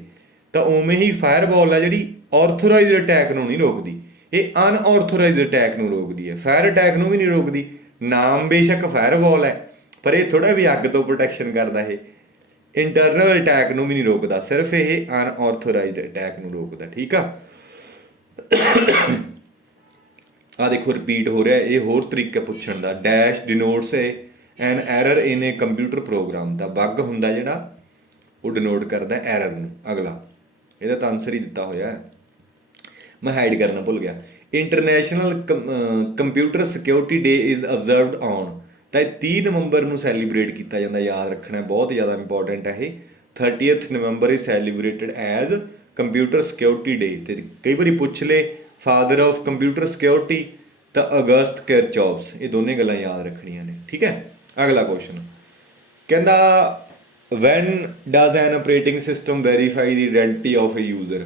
ਤਾਂ ਉਵੇਂ ਹੀ ਫਾਇਰਵॉल ਆ ਜਿਹੜੀ ਆਰਥੋਰਾਈਜ਼ਡ ਅਟੈਕ ਨੂੰ ਨਹੀਂ ਰੋਕਦੀ, ਇਹ ਅਨਆਰਥੋਰਾਈਜ਼ਡ ਅਟੈਕ ਨੂੰ ਰੋਕਦੀ ਹੈ। ਫਾਇਰ ਅਟੈਕ ਨੂੰ ਵੀ ਨਹੀਂ ਰੋਕਦੀ। ਨਾਮ ਬੇਸ਼ੱਕ ਫਾਇਰਵॉल ਹੈ, ਪਰ ਇਹ ਥੋੜਾ ਵੀ ਅੱਗ ਤੋਂ ਪ੍ਰੋਟੈਕਸ਼ਨ ਕਰਦਾ। ਇਹ ਇੰਟਰਨਲ ਅਟੈਕ ਨੂੰ ਵੀ ਨਹੀਂ ਰੋਕਦਾ, ਸਿਰਫ ਇਹ ਅਨਆਰਥੋਰਾਈਜ਼ਡ ਅਟੈਕ ਨੂੰ ਰੋਕਦਾ। ਠੀਕ ਆ, ਆ ਦੇਖੋ ਰਿਪੀਟ ਹੋ ਰਿਹਾ। ਇਹ ਹੋਰ ਤਰੀਕਾ ਪੁੱਛਣ ਦਾ। Dash ਡਿਨੋਟਸ N error in a computer programme. ਦਾ ਬੱਗ ਹੁੰਦਾ ਜਿਹੜਾ ਉਹ ਡਿਨੋਟ ਕਰਦਾ ਐਰਰ ਨੂੰ। ਅਗਲਾ, ਇਹਦਾ ਤਾਂ ਆਨਸਰ ਹੀ ਦਿੱਤਾ ਹੋਇਆ ਹੈ, ਮੈਂ ਹਾਈਡ ਕਰਨਾ ਭੁੱਲ ਗਿਆ। International computer security day is observed on. ਤਾਂ ਇਹ 30 ਨਵੰਬਰ ਨੂੰ ਸੈਲੀਬ੍ਰੇਟ ਕੀਤਾ ਜਾਂਦਾ, ਯਾਦ ਰੱਖਣਾ, ਬਹੁਤ ਜ਼ਿਆਦਾ ਇੰਪੋਰਟੈਂਟ ਹੈ ਇਹ। 30th November is celebrated as computer security day. ਤੇ ਕਈ ਵਾਰੀ ਪੁੱਛ ਲੇ ਫਾਦਰ ਆਫ ਕੰਪਿਊਟਰ ਸਿਕਿਉਰਿਟੀ ਤਾਂ ਅਗਸਤ ਕਿਰਚੌਫਸ। ਇਹ ਦੋਨੇ ਗੱਲਾਂ ਯਾਦ ਰੱਖਣੀਆਂ ਨੇ। ਠੀਕ ਹੈ, ਅਗਲਾ ਕੁਐਸਚਨ ਕਹਿੰਦਾ when does an operating system verify the identity of a user.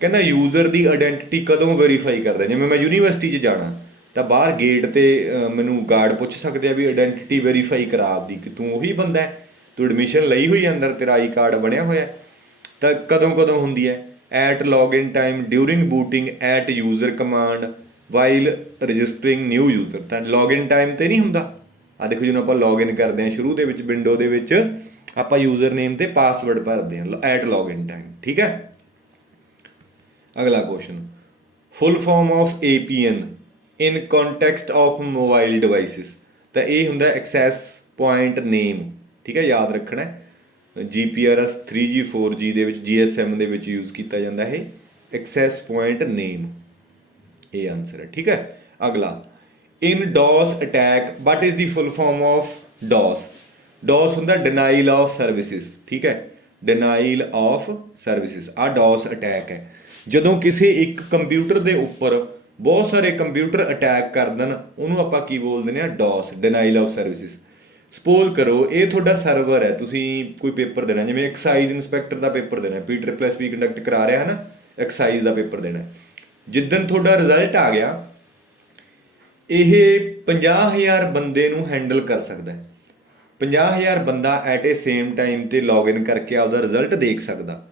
ਕਹਿੰਦਾ ਯੂਜ਼ਰ ਦੀ ਆਇਡੈਂਟੀਟੀ ਕਦੋਂ ਵੈਰੀਫਾਈ ਕਰਦਾ? ਜਿਵੇਂ ਮੈਂ ਯੂਨੀਵਰਸਿਟੀ 'ਚ ਜਾਣਾ ਤਾਂ ਬਾਹਰ ਗੇਟ 'ਤੇ ਮੈਨੂੰ ਗਾਰਡ ਪੁੱਛ ਸਕਦੇ ਆ ਵੀ ਆਇਡੈਂਟੀਟੀ ਵੈਰੀਫਾਈ ਕਰਾ ਆਪਦੀ ਕਿ ਤੂੰ ਉਹੀ ਬੰਦਾ ਹੈ, ਤੂੰ ਐਡਮਿਸ਼ਨ ਲਈ ਹੋਈ ਅੰਦਰ, ਤੇਰਾ ਆਈ ਕਾਰਡ ਬਣਿਆ ਹੋਇਆ। ਤਾਂ ਕਦੋਂ ਕਦੋਂ ਹੁੰਦੀ ਹੈ? At login time, during booting, at user command, while ਰਜਿਸਟਰਿੰਗ new user. ਤਾਂ ਲੌਗਇਨ ਟਾਈਮ 'ਤੇ ਨਹੀਂ ਹੁੰਦਾ। ਆ ਦੇਖੋ, ਜਦੋਂ ਆਪਾਂ ਲੌਗਇਨ ਕਰਦੇ ਹਾਂ ਸ਼ੁਰੂ ਦੇ ਵਿੱਚ ਵਿੰਡੋ ਦੇ ਵਿੱਚ ਆਪਾਂ ਯੂਜ਼ਰ ਨੇਮ ਤੇ ਪਾਸਵਰਡ ਭਰਦੇ ਹਾਂ ਐਟ ਲੌਗਇਨ ਟਾਈਮ। ਠੀਕ ਹੈ, ਅਗਲਾ question full form of APN in context of mobile devices. ਤਾਂ ਇਹ ਹੁੰਦਾ ਐਕਸੈਸ ਪੁਆਇੰਟ ਨੇਮ। ਠੀਕ ਹੈ, ਯਾਦ ਰੱਖਣਾ। GPRS 3G 4G ਦੇ ਵਿੱਚ, GSM ਦੇ ਵਿੱਚ ਯੂਜ਼ ਕੀਤਾ ਜਾਂਦਾ ਇਹ ਐਕਸੈਸ ਪੁਆਇੰਟ ਨੇਮ। ਇਹ ਆਨਸਰ ਹੈ। ਠੀਕ ਹੈ, ਅਗਲਾ in DoS attack what is the full form of DoS. DoS ਹੁੰਦਾ ਡਿਨਾਈਲ ਆਫ ਸਰਵਿਸਿਸ। ਠੀਕ ਹੈ, ਡਿਨਾਈਲ ਆਫ ਸਰਵਿਸਿਸ ਆ ਡੌਸ ਅਟੈਕ ਹੈ। ਜਦੋਂ ਕਿਸੇ ਇੱਕ ਕੰਪਿਊਟਰ ਦੇ ਉੱਪਰ ਬਹੁਤ ਸਾਰੇ ਕੰਪਿਊਟਰ ਅਟੈਕ ਕਰ ਦੇਣ, ਉਹਨੂੰ ਆਪਾਂ ਕੀ ਬੋਲ ਦਿੰਦੇ ਹਾਂ? ਡੌਸ, ਡਿਨਾਈਲ ਆਫ ਸਰਵਿਸਿਸ। ਸਪੋਜ਼ ਕਰੋ ਇਹ ਤੁਹਾਡਾ ਸਰਵਰ ਹੈ, ਤੁਸੀਂ ਕੋਈ ਪੇਪਰ ਦੇਣਾ, ਜਿਵੇਂ ਐਕਸਾਈਜ਼ ਇੰਸਪੈਕਟਰ ਦਾ ਪੇਪਰ ਦੇਣਾ, PEE ਕੰਡਕਟ ਕਰਾ ਰਿਹਾ ਹੈ ਨਾ, ਐਕਸਾਈਜ਼ ਦਾ ਪੇਪਰ ਦੇਣਾ। ਜਿੱਦਣ ਤੁਹਾਡਾ ਰਿਜ਼ਲਟ ਆ ਗਿਆ, ਇਹ 50,000 ਬੰਦੇ ਨੂੰ ਹੈਂਡਲ ਕਰ ਸਕਦਾ ਹੈ। 50,000 ਬੰਦਾ ਐਟ ਏ ਸੇਮ ਟਾਈਮ ਤੇ ਲੌਗਇਨ ਕਰਕੇ ਆਪਦਾ ਰਿਜ਼ਲਟ ਦੇਖ ਸਕਦਾ।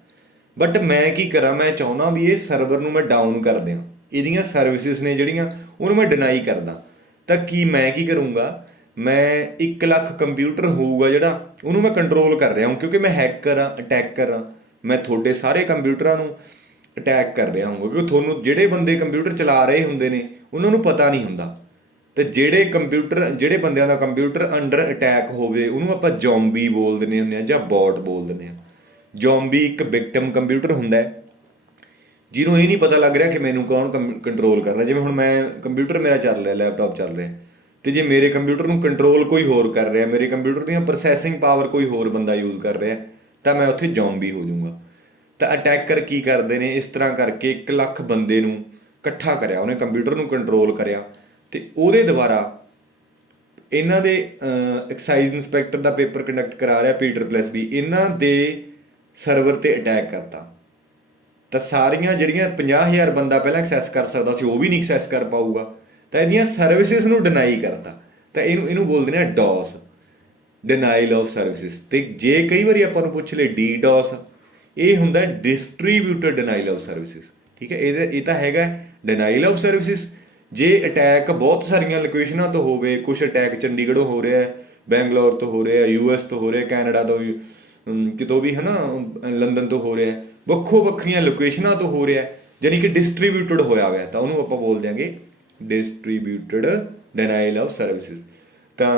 ਬਟ ਮੈਂ ਕੀ ਕਰਾਂ? ਮੈਂ ਚਾਹੁੰਦਾ ਵੀ ਇਹ ਸਰਵਰ ਨੂੰ ਮੈਂ ਡਾਊਨ ਕਰ ਦਿਆਂ, ਇਹਦੀਆਂ ਸਰਵਿਸਿਸ ਨੇ ਜਿਹੜੀਆਂ ਉਹਨੂੰ ਮੈਂ ਡਿਨਾਈ ਕਰਦਾ। ਤਾਂ ਮੈਂ ਕੀ ਕਰੂੰਗਾ? ਮੈਂ 1 ਲੱਖ ਕੰਪਿਊਟਰ ਹੋਊਗਾ ਜਿਹੜਾ, ਉਹਨੂੰ ਮੈਂ ਕੰਟਰੋਲ ਕਰ ਰਿਹਾ ਹਾਂ, ਕਿਉਂਕਿ ਮੈਂ ਹੈਕਰ ਹਾਂ, ਅਟੈਕਰ ਹਾਂ। ਮੈਂ ਤੁਹਾਡੇ ਸਾਰੇ ਕੰਪਿਊਟਰਾਂ ਨੂੰ ਅਟੈਕ ਕਰ ਰਿਹਾ ਹੋਊਗਾ, ਕਿਉਂਕਿ ਤੁਹਾਨੂੰ ਜਿਹੜੇ ਬੰਦੇ ਕੰਪਿਊਟਰ ਚਲਾ ਰਹੇ ਹੁੰਦੇ ਨੇ ਉਹਨਾਂ ਨੂੰ ਪਤਾ ਨਹੀਂ ਹੁੰਦਾ। ਤੇ ਜਿਹੜੇ ਬੰਦਿਆਂ ਦਾ ਕੰਪਿਊਟਰ ਅੰਡਰ ਅਟੈਕ ਹੋਵੇ ਉਹਨੂੰ ਆਪਾਂ ਜ਼ੋਂਬੀ ਬੋਲ ਦਿੰਦੇ ਹੁੰਦੇ ਹਾਂ ਜਾਂ ਬੌਟ ਬੋਲ ਦਿੰਦੇ ਹਾਂ। ਜ਼ੋਂਬੀ ਇੱਕ ਵਿਕਟਮ ਕੰਪਿਊਟਰ ਹੁੰਦਾ ਹੈ ਜਿਹਨੂੰ ਇਹ ਨਹੀਂ ਪਤਾ ਲੱਗ ਰਿਹਾ ਕਿ ਮੈਨੂੰ ਕੌਣ ਕੰਟਰੋਲ ਕਰ ਰਿਹਾ। ਜਿਵੇਂ ਹੁਣ ਮੈਂ ਕੰਪਿਊਟਰ ਮੇਰਾ ਚੱਲ ਰਿਹਾ, ਲੈਪਟਾਪ ਚੱਲ ਰਿਹਾ, ਤੇ ਜੇ ਮੇਰੇ ਕੰਪਿਊਟਰ ਨੂੰ ਕੰਟਰੋਲ ਕੋਈ ਹੋਰ ਕਰ ਰਿਹਾ, ਮੇਰੇ ਕੰਪਿਊਟਰ ਦੀਆਂ ਪ੍ਰੋਸੈਸਿੰਗ ਪਾਵਰ ਕੋਈ ਹੋਰ ਬੰਦਾ ਯੂਜ਼ ਕਰ ਰਿਹਾ, ਤਾਂ ਮੈਂ ਉੱਥੇ ਜ਼ੋਂਬੀ ਹੋ ਜਾਊਂਗਾ। ਤਾਂ ਅਟੈਕਰ ਕੀ ਕਰਦੇ ਨੇ? ਇਸ ਤਰ੍ਹਾਂ ਕਰਕੇ 1 ਲੱਖ ਬੰਦੇ ਨੂੰ ਇਕੱਠਾ ਕਰਿਆ, ਉਹਨੇ ਕੰਪਿਊਟਰ ਨੂੰ ਕੰਟਰੋਲ ਕਰਿਆ, ਤੇ ਉਹਦੇ ਦੁਆਰਾ ਇਹਨਾਂ ਦੇ ਐਕਸਾਈਜ਼ ਇੰਸਪੈਕਟਰ ਦਾ ਪੇਪਰ ਕੰਡਕਟ ਕਰਾ ਰਿਹਾ PEE, ਇਹਨਾਂ ਦੇ ਸਰਵਰ 'ਤੇ ਅਟੈਕ ਕਰਤਾ। ਤਾਂ ਸਾਰੀਆਂ ਜਿਹੜੀਆਂ 50,000 ਬੰਦਾ ਪਹਿਲਾਂ ਐਕਸੈਸ ਕਰ ਸਕਦਾ ਸੀ, ਉਹ ਵੀ ਨਹੀਂ ਐਕਸੈਸ ਕਰ ਪਾਊਗਾ। ਤਾਂ ਇਹਦੀਆਂ ਸਰਵਿਸਿਜ਼ ਨੂੰ ਡਿਨਾਈ ਕਰਤਾ। ਤਾਂ ਇਹਨੂੰ ਬੋਲਦੇ ਨੇ ਡੌਸ, ਡਿਨਾਈਲ ਆਫ ਸਰਵਿਸਿਜ਼। ਤੇ ਜੇ ਕਈ ਵਾਰੀ ਆਪਾਂ ਨੂੰ ਪੁੱਛ ਲਏ DDoS, ਇਹ ਹੁੰਦਾ ਡਿਸਟਰੀਬਿਊਟਡ ਡਿਨਾਈਲ ਆਫ ਸਰਵਿਸਿਜ਼। ਠੀਕ ਹੈ, ਇਹ ਤਾਂ ਹੈਗਾ ਡਿਨਾਈਲ ਆਫ ਸਰਵਿਸਿਜ਼। ਜੇ ਅਟੈਕ ਬਹੁਤ ਸਾਰੀਆਂ ਲੋਕੇਸ਼ਨਾਂ ਤੋਂ ਹੋਵੇ, ਕੁਛ ਅਟੈਕ ਚੰਡੀਗੜ੍ਹੋਂ ਹੋ ਰਿਹਾ, ਬੈਂਗਲੌਰ ਤੋਂ ਹੋ ਰਿਹਾ, US ਤੋਂ ਹੋ ਰਿਹਾ, ਕੈਨੇਡਾ ਤੋਂ ਕਿਤੋਂ ਵੀ ਹੈ ਨਾ, ਲੰਡਨ ਤੋਂ ਹੋ ਰਿਹਾ, ਵੱਖੋ ਵੱਖਰੀਆਂ ਲੋਕੇਸ਼ਨਾਂ ਤੋਂ ਹੋ ਰਿਹਾ, ਯਾਨੀ ਕਿ ਡਿਸਟਰੀਬਿਊਟਡ ਹੋਇਆ ਹੋਇਆ, ਤਾਂ ਉਹਨੂੰ ਆਪਾਂ ਬੋਲ ਦਿਆਂਗੇ ਡਿਸਟਰੀਬਿਊਟਡ ਡਿਨਾਈਲ ਆਫ ਸਰਵਿਸਿਜ਼। ਤਾਂ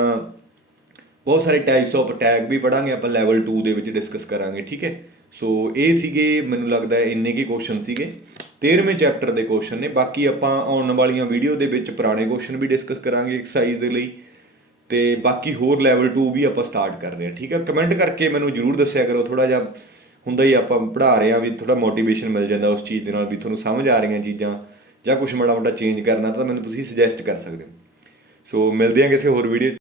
ਬਹੁਤ ਸਾਰੇ ਟਾਈਪਸ ਆਫ ਅਟੈਕ ਵੀ ਪੜਾਂਗੇ ਆਪਾਂ ਲੈਵਲ 2 ਦੇ ਵਿੱਚ ਡਿਸਕਸ ਕਰਾਂਗੇ, ਠੀਕ ਹੈ। ਸੋ ਇਹ ਸੀਗੇ, ਮੈਨੂੰ ਲੱਗਦਾ ਇੰਨੇ ਕੀ ਕੁਐਸਚਨ ਸੀਗੇ 13ਵੇਂ ਚੈਪਟਰ ਦੇ ਕੁਐਸਚਨ ਨੇ। ਬਾਕੀ ਆਪਾਂ ਆਉਣ ਵਾਲੀਆਂ ਵੀਡੀਓ ਦੇ ਵਿੱਚ ਪੁਰਾਣੇ ਕੁਐਸਚਨ ਵੀ ਡਿਸਕਸ ਕਰਾਂਗੇ ਐਕਸਰਸਾਈਜ਼ ਦੇ ਲਈ, ਤੇ ਬਾਕੀ ਹੋਰ ਲੈਵਲ 2 ਵੀ ਆਪਾਂ ਸਟਾਰਟ ਕਰ ਰਹੇ ਹਾਂ, ਠੀਕ ਹੈ। ਕਮੈਂਟ ਕਰਕੇ ਮੈਨੂੰ ਜ਼ਰੂਰ ਦੱਸਿਆ ਕਰੋ, ਥੋੜਾ ਜਿਹਾ ਹੁੰਦਾ ਹੀ ਆਪਾਂ ਪੜ੍ਹਾ ਰਹੇ ਹਾਂ ਵੀ ਥੋੜਾ ਮੋਟੀਵੇਸ਼ਨ ਮਿਲ ਜਾਂਦਾ ਉਸ ਚੀਜ਼ ਦੇ ਨਾਲ, ਵੀ ਤੁਹਾਨੂੰ ਸਮਝ ਆ ਰਹੀਆਂ ਚੀਜ਼ਾਂ ਜਾਂ ਕੁਛ ਮਾੜਾ ਮੋਟਾ ਚੇਂਜ ਕਰਨਾ ਤਾਂ ਮੈਨੂੰ ਤੁਸੀਂ ਸੁਜੈਸਟ ਕਰ ਸਕਦੇ ਹੋ। ਸੋ ਮਿਲਦੇ ਹਾਂ ਕਿਸੇ ਹੋਰ ਵੀਡੀਓ 'ਚ।